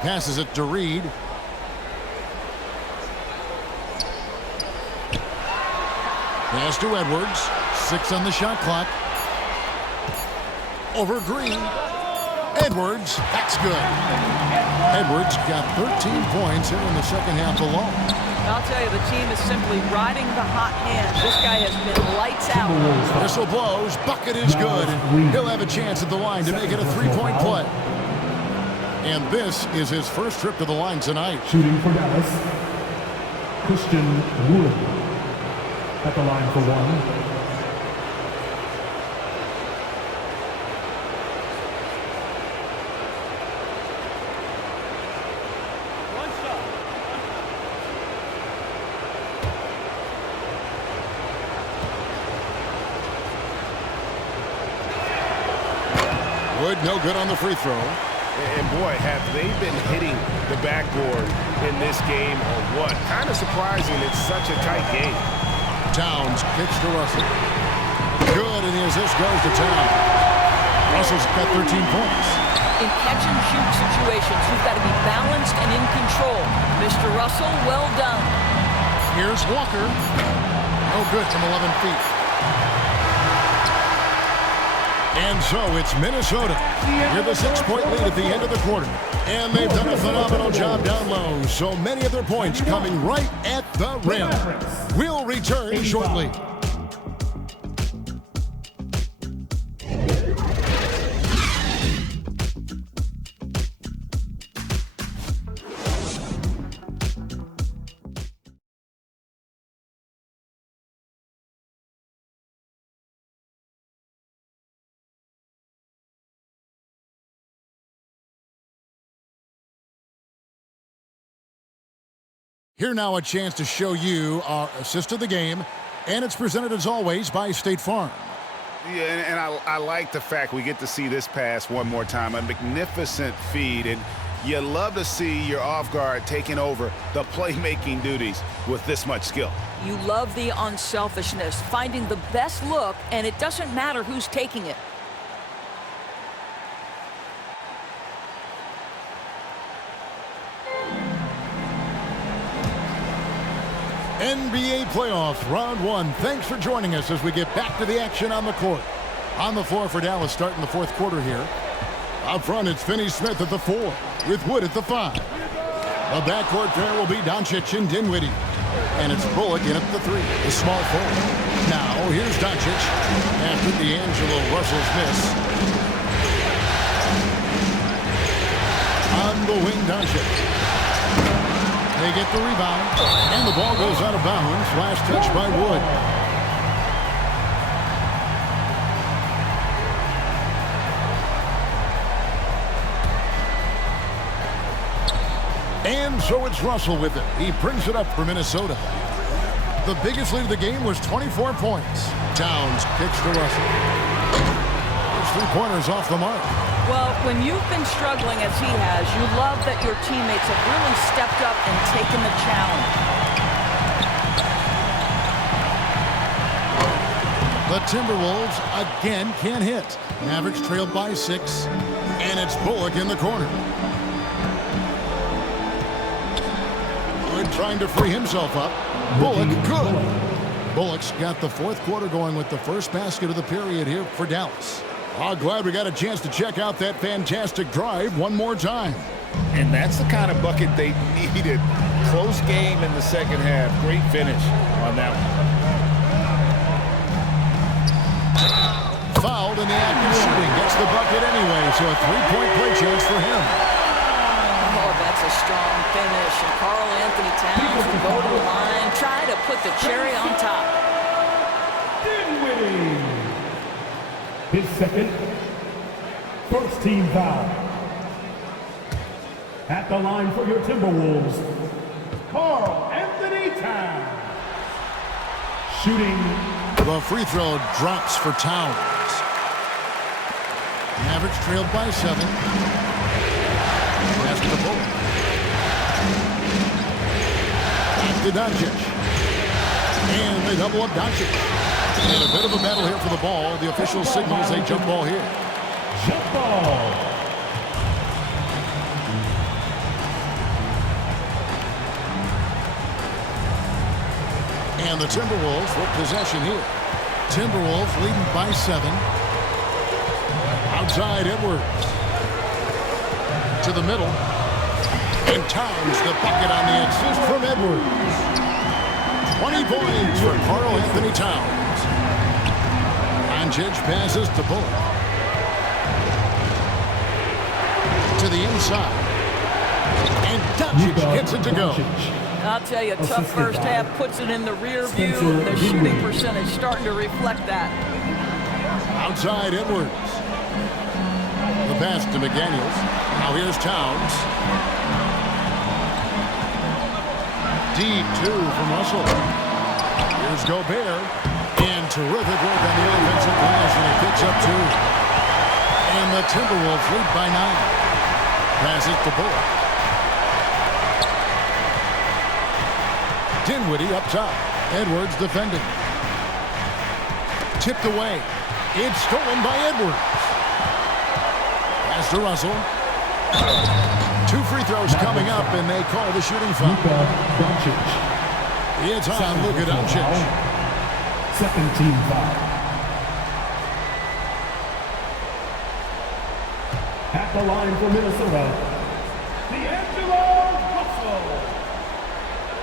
Passes it to Reed. Pass to Edwards. 6 on the shot clock. Over Green. Edwards, that's good. Edwards got 13 points here in the second half alone. I'll tell you, the team is simply riding the hot hand. This guy has been lights out. Whistle blows. Bucket is good. He'll have a chance at the line to make it a three-point play. And this is his first trip to the line tonight. Shooting for Dallas, Christian Wood at the line for one. Wood, no good on the free throw. And boy, have they been hitting the backboard in this game or what? Kind of surprising it's such a tight game. Towns kicks to Russell. Good, and the assist goes to Towns. Russell's got 13 points. In catch-and-shoot situations, you've got to be balanced and in control. Mr. Russell, well done. Here's Walker. No good from 11 feet. And so it's Minnesota with a 6-point lead at the end of the quarter. And they've done a phenomenal job down low. So many of their points coming right at the rim. We'll return shortly. Here now a chance to show you our assist of the game, and it's presented as always by State Farm. Yeah, and I like the fact we get to see this pass one more time, a magnificent feed, and you love to see your off guard taking over the playmaking duties with this much skill. You love the unselfishness, finding the best look, and it doesn't matter who's taking it. NBA playoff round one. Thanks for joining us as we get back to the action on the court. On the floor for Dallas starting the fourth quarter here. Up front, it's Finney-Smith at the 4 with Wood at the 5. The backcourt pair will be Doncic and Dinwiddie. And it's Bullock in at the 3, the small forward. Now, here's Doncic after D'Angelo Russell's miss. On the wing, Doncic. They get the rebound, and the ball goes out of bounds. Last touch by Wood. And so it's Russell with it. He brings it up for Minnesota. The biggest lead of the game was 24 points. Towns kicks to Russell. Those three-pointers off the mark. Well, when you've been struggling as he has, you love that your teammates have really stepped up and taken the challenge. The Timberwolves again can't hit. Mavericks trailed by 6, and it's Bullock in the corner. Wood trying to free himself up. Bullock, good. Bullock's got the fourth quarter going with the first basket of the period here for Dallas. Oh, glad we got a chance to check out that fantastic drive one more time. And that's the kind of bucket they needed. Close game in the second half. Great finish on that one. Fouled in the act of shooting. Gets the bucket anyway, so a three-point play chance for him. Oh, that's a strong finish. And Karl Anthony Towns will go to the line, try to put the cherry on top. Dinwiddie. His second, first team foul. At the line for your Timberwolves, Karl Anthony Towns. Shooting. The free throw drops for Towns. Mavericks trailed by 7. Pass to the Bullock. Back to Doncic. And they double up Doncic. And a bit of a battle here for the ball. The official signals a jump ball here. Jump ball. And the Timberwolves with possession here. Timberwolves leading by 7. Outside Edwards. To the middle. And Towns the bucket on the assist from Edwards. 20 points for Karl Anthony Towns. Doncic passes to Bullock. To the inside. And Doncic gets it to go. I'll tell you, a tough first half puts it in the rear view. The shooting percentage starting to reflect that. Outside Edwards. The pass to McDaniels. Now here's Towns. Deep 2 from Russell. Here's Gobert. And terrific work on the offensive glass, and he picks up 2. And the Timberwolves lead by 9. Passes to Bullock. Dinwiddie up top. Edwards defending. Tipped away. It's stolen by Edwards. Pass to Russell. 2 free throws coming up, and they call the shooting foul. It's on Luka Doncic. Second team foul. At the line for Minnesota, D'Angelo Russell.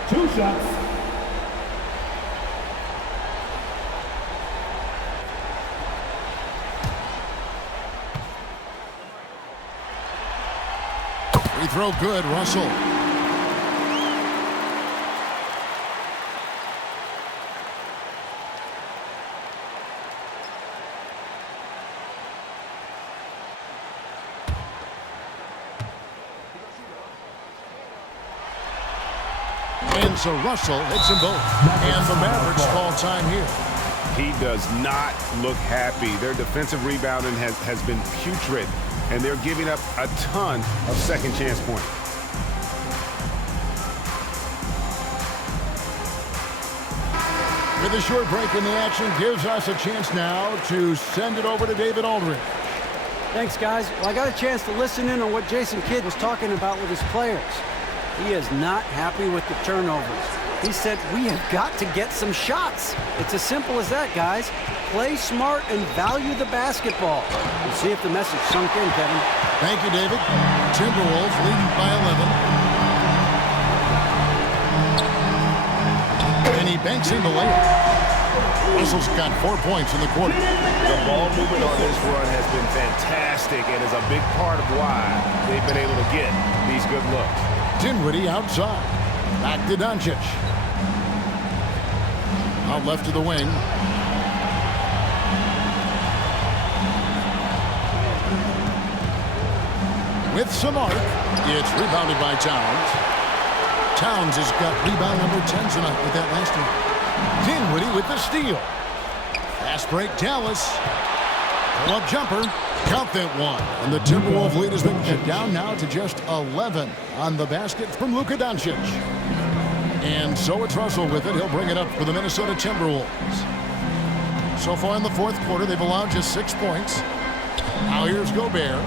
2 shots. Free throw good, Russell. And so Russell hits them both. And the Mavericks call time here. He does not look happy. Their defensive rebounding has been putrid, and they're giving up a ton of second chance points. With a short break in the action, gives us a chance now to send it over to David Aldridge. Thanks, guys. Well, I got a chance to listen in on what Jason Kidd was talking about with his players. He is not happy with the turnovers. He said, we have got to get some shots. It's as simple as that, guys. Play smart and value the basketball. We'll see if the message sunk in, Kevin. Thank you, David. Timberwolves leading by 11. And he banks in the layup. Russell's got 4 points in the quarter. The ball movement on this run has been fantastic and is a big part of why they've been able to get these good looks. Dinwiddie outside. Back to Doncic. Out left to the wing. With some arc, it's rebounded by Towns. Towns has got rebound number 10 tonight with that last one. Dinwiddie with the steal. Fast break, Dallas. Pull-up jumper. Count that one. And the Timberwolves lead has been cut down now to just 11 on the basket from Luka Doncic. And so it's Russell with it. He'll bring it up for the Minnesota Timberwolves. So far in the fourth quarter, they've allowed just 6 points. Now here's Gobert.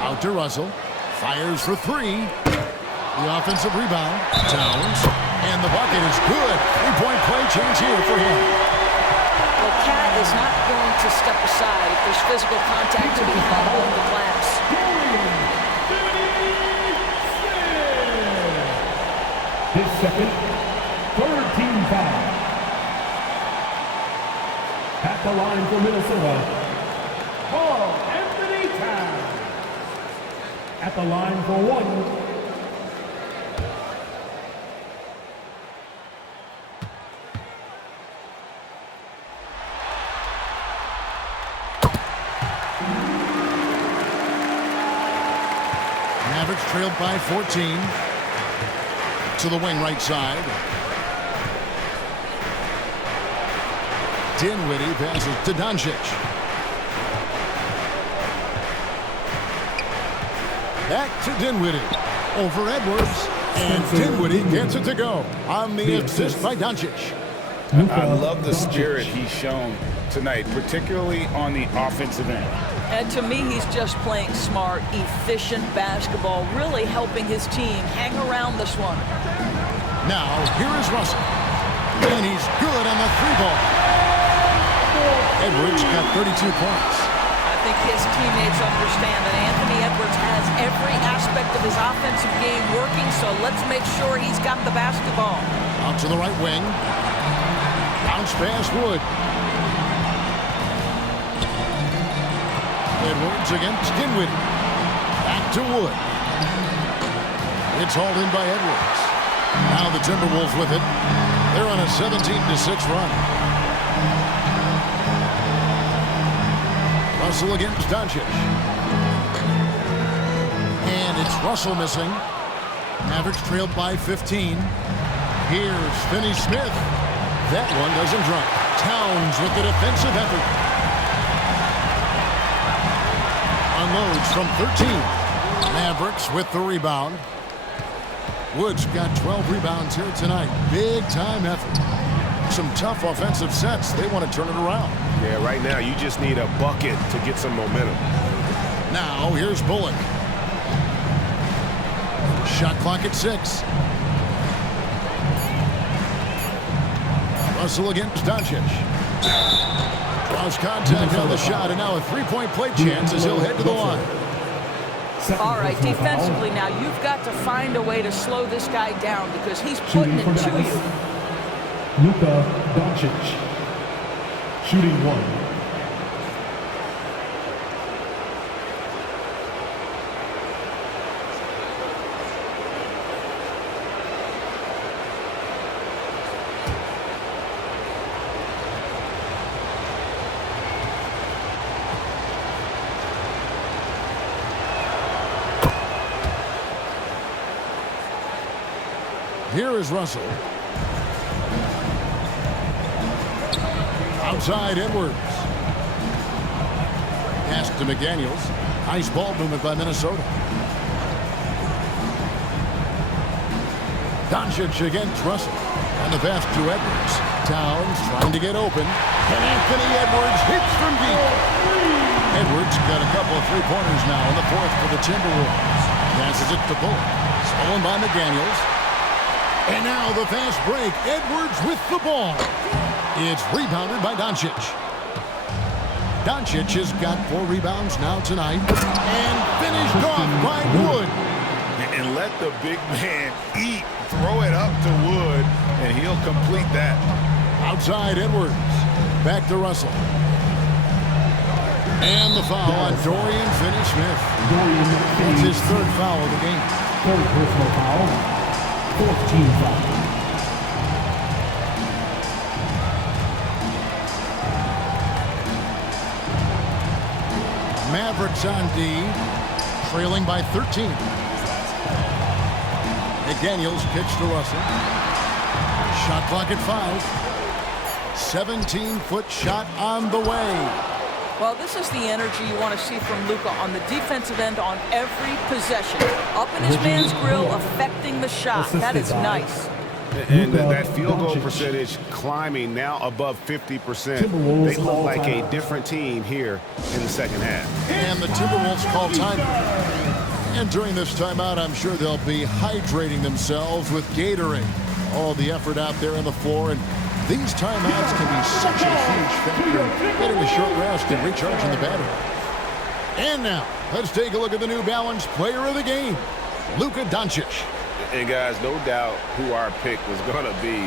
Out to Russell. Fires for 3. The offensive rebound. Towns. And the bucket is good. 3-point play change here for him. Well, Cat is not going to step aside if there's physical contact to be had on the glass. His second, 3rd team foul. At the line for Minnesota, Karl Anthony Towns. At the line for 1. Mavericks trailed by 14. To the wing right side. Dinwiddie passes to Doncic. Back to Dinwiddie. Over Edwards. And Dinwiddie gets it to go on the assist by Doncic. I love the spirit he's shown tonight, particularly on the offensive end. And to me, he's just playing smart, efficient basketball, really helping his team hang around this one. Now, here is Russell. And he's good on the three ball. Edwards got 32 points. I think his teammates understand that Anthony Edwards has every aspect of his offensive game working, so let's make sure he's got the basketball. Out to the right wing. Bounce pass Wood. Edwards against Dinwiddie. Back to Wood. It's hauled in by Edwards. Now the Timberwolves with it. They're on a 17-6 run. Russell against Doncic. And it's Russell missing. Mavericks trailed by 15. Here's Finney-Smith. That one doesn't drop. Towns with the defensive effort. Unloads from 13. Mavericks with the rebound. Woods got 12 rebounds here tonight. Big time effort. Some tough offensive sets. They want to turn it around. Yeah, right now you just need a bucket to get some momentum. Now here's Bullock. Shot clock at 6. Russell against Doncic. Cross contact on the shot, and now a three-point play chance as he'll head to the line. All right, defensively now, you've got to find a way to slow this guy down because he's putting it to you. Luka Doncic, shooting 1. Here is Russell. Outside Edwards. Pass to McDaniels. Nice ball movement by Minnesota. Doncic against Russell. And the pass to Edwards. Towns trying to get open. And Anthony Edwards hits from deep. Edwards got a couple of three-pointers now in the fourth for the Timberwolves. Passes it to Bullock. Stolen by McDaniels. And now the fast break. Edwards with the ball. It's rebounded by Doncic. Doncic has got 4 rebounds now tonight. And finished off by Wood. And let the big man eat. Throw it up to Wood, and he'll complete that. Outside Edwards. Back to Russell. And the foul on Dorian Finney-Smith. It's his third foul of the game. Third personal foul. 4th team foul. Mavericks on D, trailing by 13. McDaniels kicks to Russell. Shot clock at 5. 17-foot shot on the way. Well, this is the energy you want to see from Luka on the defensive end on every possession. Up in his man's grill, affecting the shot. That is nice. And that field goal percentage climbing now above 50%. They look like a different team here in the second half. And the Timberwolves call timeout. And during this timeout, I'm sure they'll be hydrating themselves with Gatorade. All the effort out there on the floor, and these timeouts can be such a huge factor in getting a short rest and recharging the battery. And now, let's take a look at the New Balance player of the game, Luka Doncic. And guys, no doubt who our pick was going to be.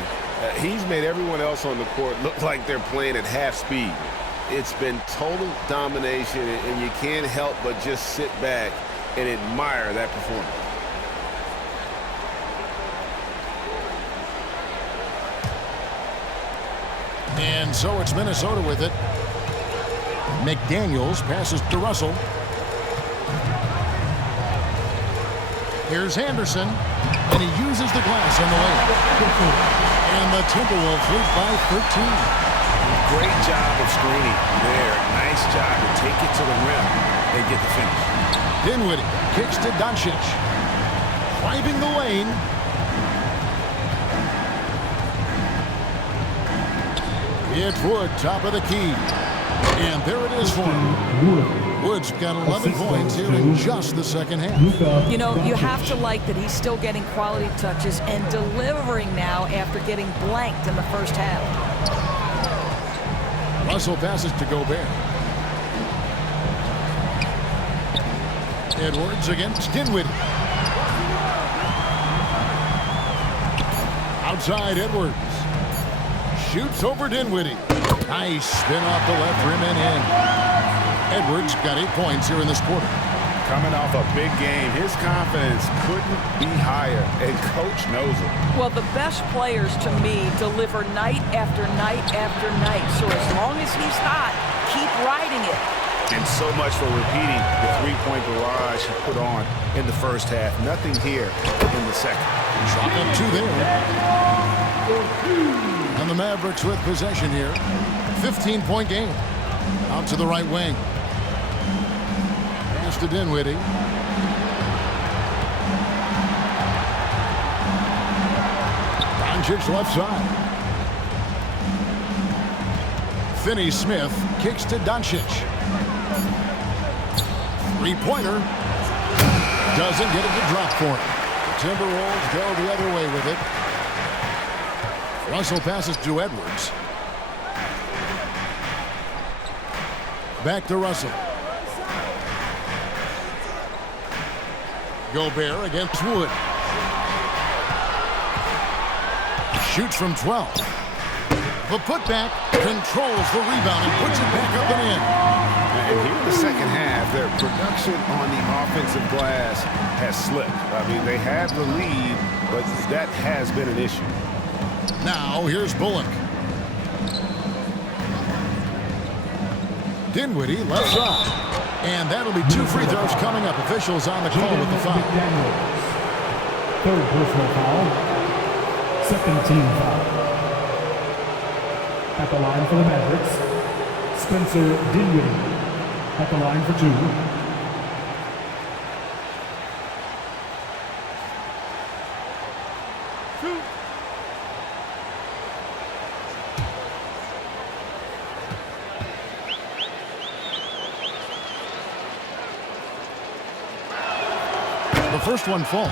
He's made everyone else on the court look like they're playing at half speed. It's been total domination, and you can't help but just sit back and admire that performance. And so it's Minnesota with it. McDaniels passes to Russell. Here's Anderson, and he uses the glass on the way. And the Timberwolves lead by 13. Great job of screening there. Nice job to take it to the rim and get the finish. Dinwiddie kicks to Doncic. Driving the lane. It's Wood, top of the key. And there it is for him. Wood's got 11 points here in just the second half. You know, you have to like that he's still getting quality touches and delivering now after getting blanked in the first half. Russell passes to Gobert. Edwards against Dinwiddie. Outside Edwards. Shoots over Dinwiddie. Nice spin off the left rim and in. Edwards got 8 points here in this quarter. Coming off a big game, his confidence couldn't be higher, and coach knows it. Well, the best players to me deliver night after night after night. So as long as he's hot, keep riding it. And so much for repeating the three-point barrage he put on in the first half. Nothing here in the second. Shot up 2 there. And the Mavericks with possession here. 15-point game. Out to the right wing. Pass to Dinwiddie. Doncic left side. Finney-Smith kicks to Doncic. Three-pointer. Doesn't get it to drop for him. The Timberwolves go the other way with it. Russell passes to Edwards. Back to Russell. Gobert against Wood. Shoots from 12. The putback controls the rebound and puts it back up and in. And here in the second half, their production on the offensive glass has slipped. I mean, they have the lead, but that has been an issue. Now, here's Bullock. Dinwiddie left side. And that'll be 2 free throws coming up. Officials on the call with the foul. Third personal foul. Second team foul. At the line for the Mavericks, Spencer Dinwiddie. At the line for 2. The first one falls.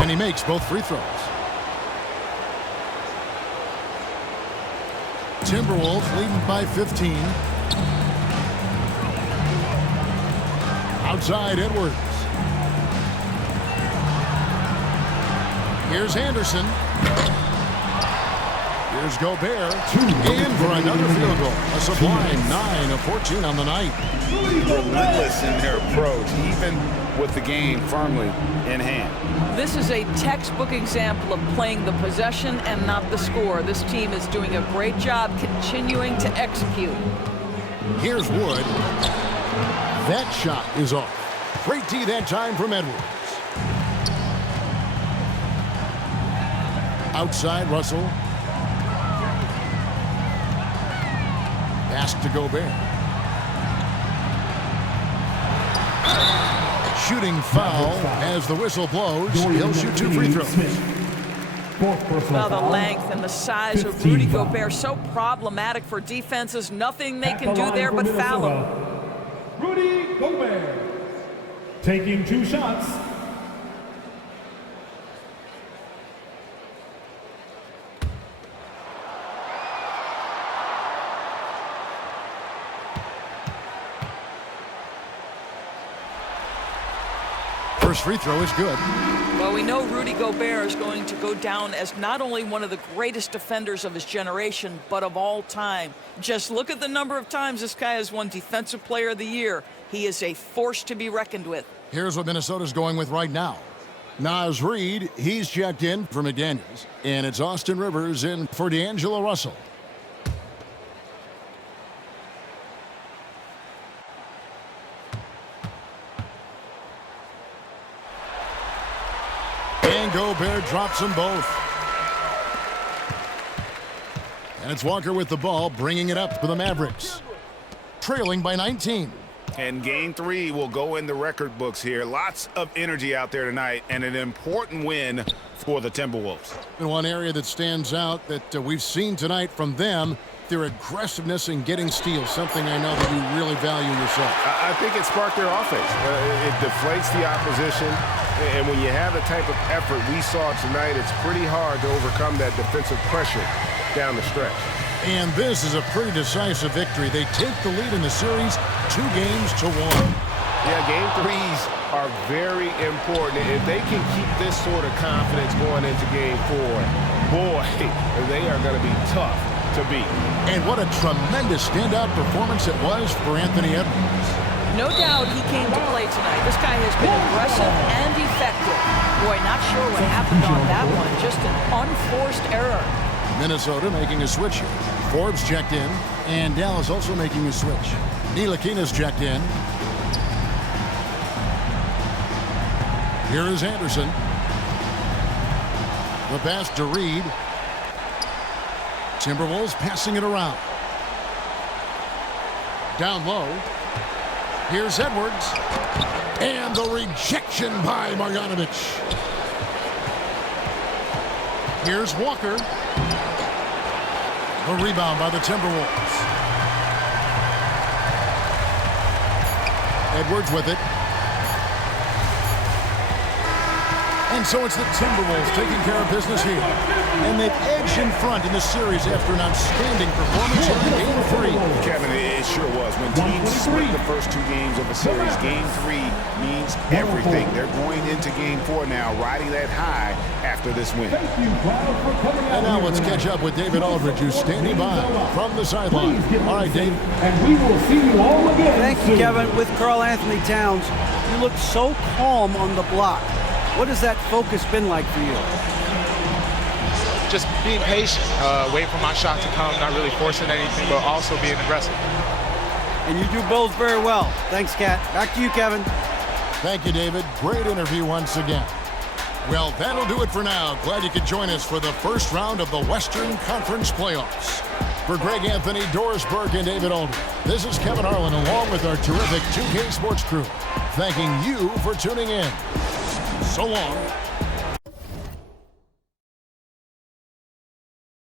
And he makes both free throws. Timberwolves leading by 15. Outside Edwards. Here's Anderson. Here's Gobert. In for another field goal. A sublime 9 of 14 on the night. Relentless in their approach, even with the game firmly in hand. This is a textbook example of playing the possession and not the score. This team is doing a great job continuing to execute. Here's Wood. That shot is off. Great D that time from Edwards. Outside Russell. Pass to Gobert. Shooting foul as the whistle blows. He'll shoot 2 free throws. Well, the length and the size of Rudy Gobert so problematic for defenses. Nothing they can do there but foul him. Rudy Gobert taking 2 shots. First free throw is good. Well, we know Rudy Gobert is going to go down as not only one of the greatest defenders of his generation, but of all time. Just look at the number of times this guy has won Defensive Player of the Year. He is a force to be reckoned with. Here's what Minnesota's going with right now. Naz Reid, he's checked in for McDaniels. And it's Austin Rivers in for D'Angelo Russell. And Gobert drops them both. And it's Walker with the ball, bringing it up for the Mavericks. Trailing by 19. And game 3 will go in the record books here. Lots of energy out there tonight, and an important win for the Timberwolves. And one area that stands out that we've seen tonight from them, their aggressiveness in getting steals, something I know that you really value yourself. I think it sparked their offense. It deflates the opposition, and when you have the type of effort we saw tonight, it's pretty hard to overcome that defensive pressure down the stretch. And this is a pretty decisive victory. They take the lead in the series 2-1. Yeah, game 3s are very important. If they can keep this sort of confidence going into game 4, boy, they are going to be tough to beat. And what a tremendous standout performance it was for Anthony Edwards. No doubt he came to play tonight. This guy has been aggressive and effective. Boy, not sure what happened on that one. Just an unforced error. Minnesota making a switch here. Forbes checked in, and Dallas also making a switch. Ntilikina's checked in. Here is Anderson. The pass to Reed. Timberwolves passing it around. Down low. Here's Edwards. And the rejection by Marjanovic. Here's Walker. A rebound by the Timberwolves. Edwards with it. And so it's the Timberwolves taking care of business here. And they've edged in front in the series after an outstanding performance here in Game 3. Kevin, it sure was. When teams split the first 2 games of the series, Game 3 means everything. They're going into Game 4 now, riding that high after this win. And now let's catch up with David Aldridge, who's standing by from the sideline. All right, Dave. And we will see you all again. Thank you, Kevin. With Karl Anthony Towns, you look so calm on the block. What has that focus been like for you? Just being patient, waiting for my shot to come, not really forcing anything, but also being aggressive. And you do both very well. Thanks, Kat. Back to you, Kevin. Thank you, David. Great interview once again. Well, that'll do it for now. Glad you could join us for the first round of the Western Conference Playoffs. For Greg Anthony, Doris Burke, and David Aldridge, this is Kevin Harlan along with our terrific 2K Sports crew, thanking you for tuning in. So long.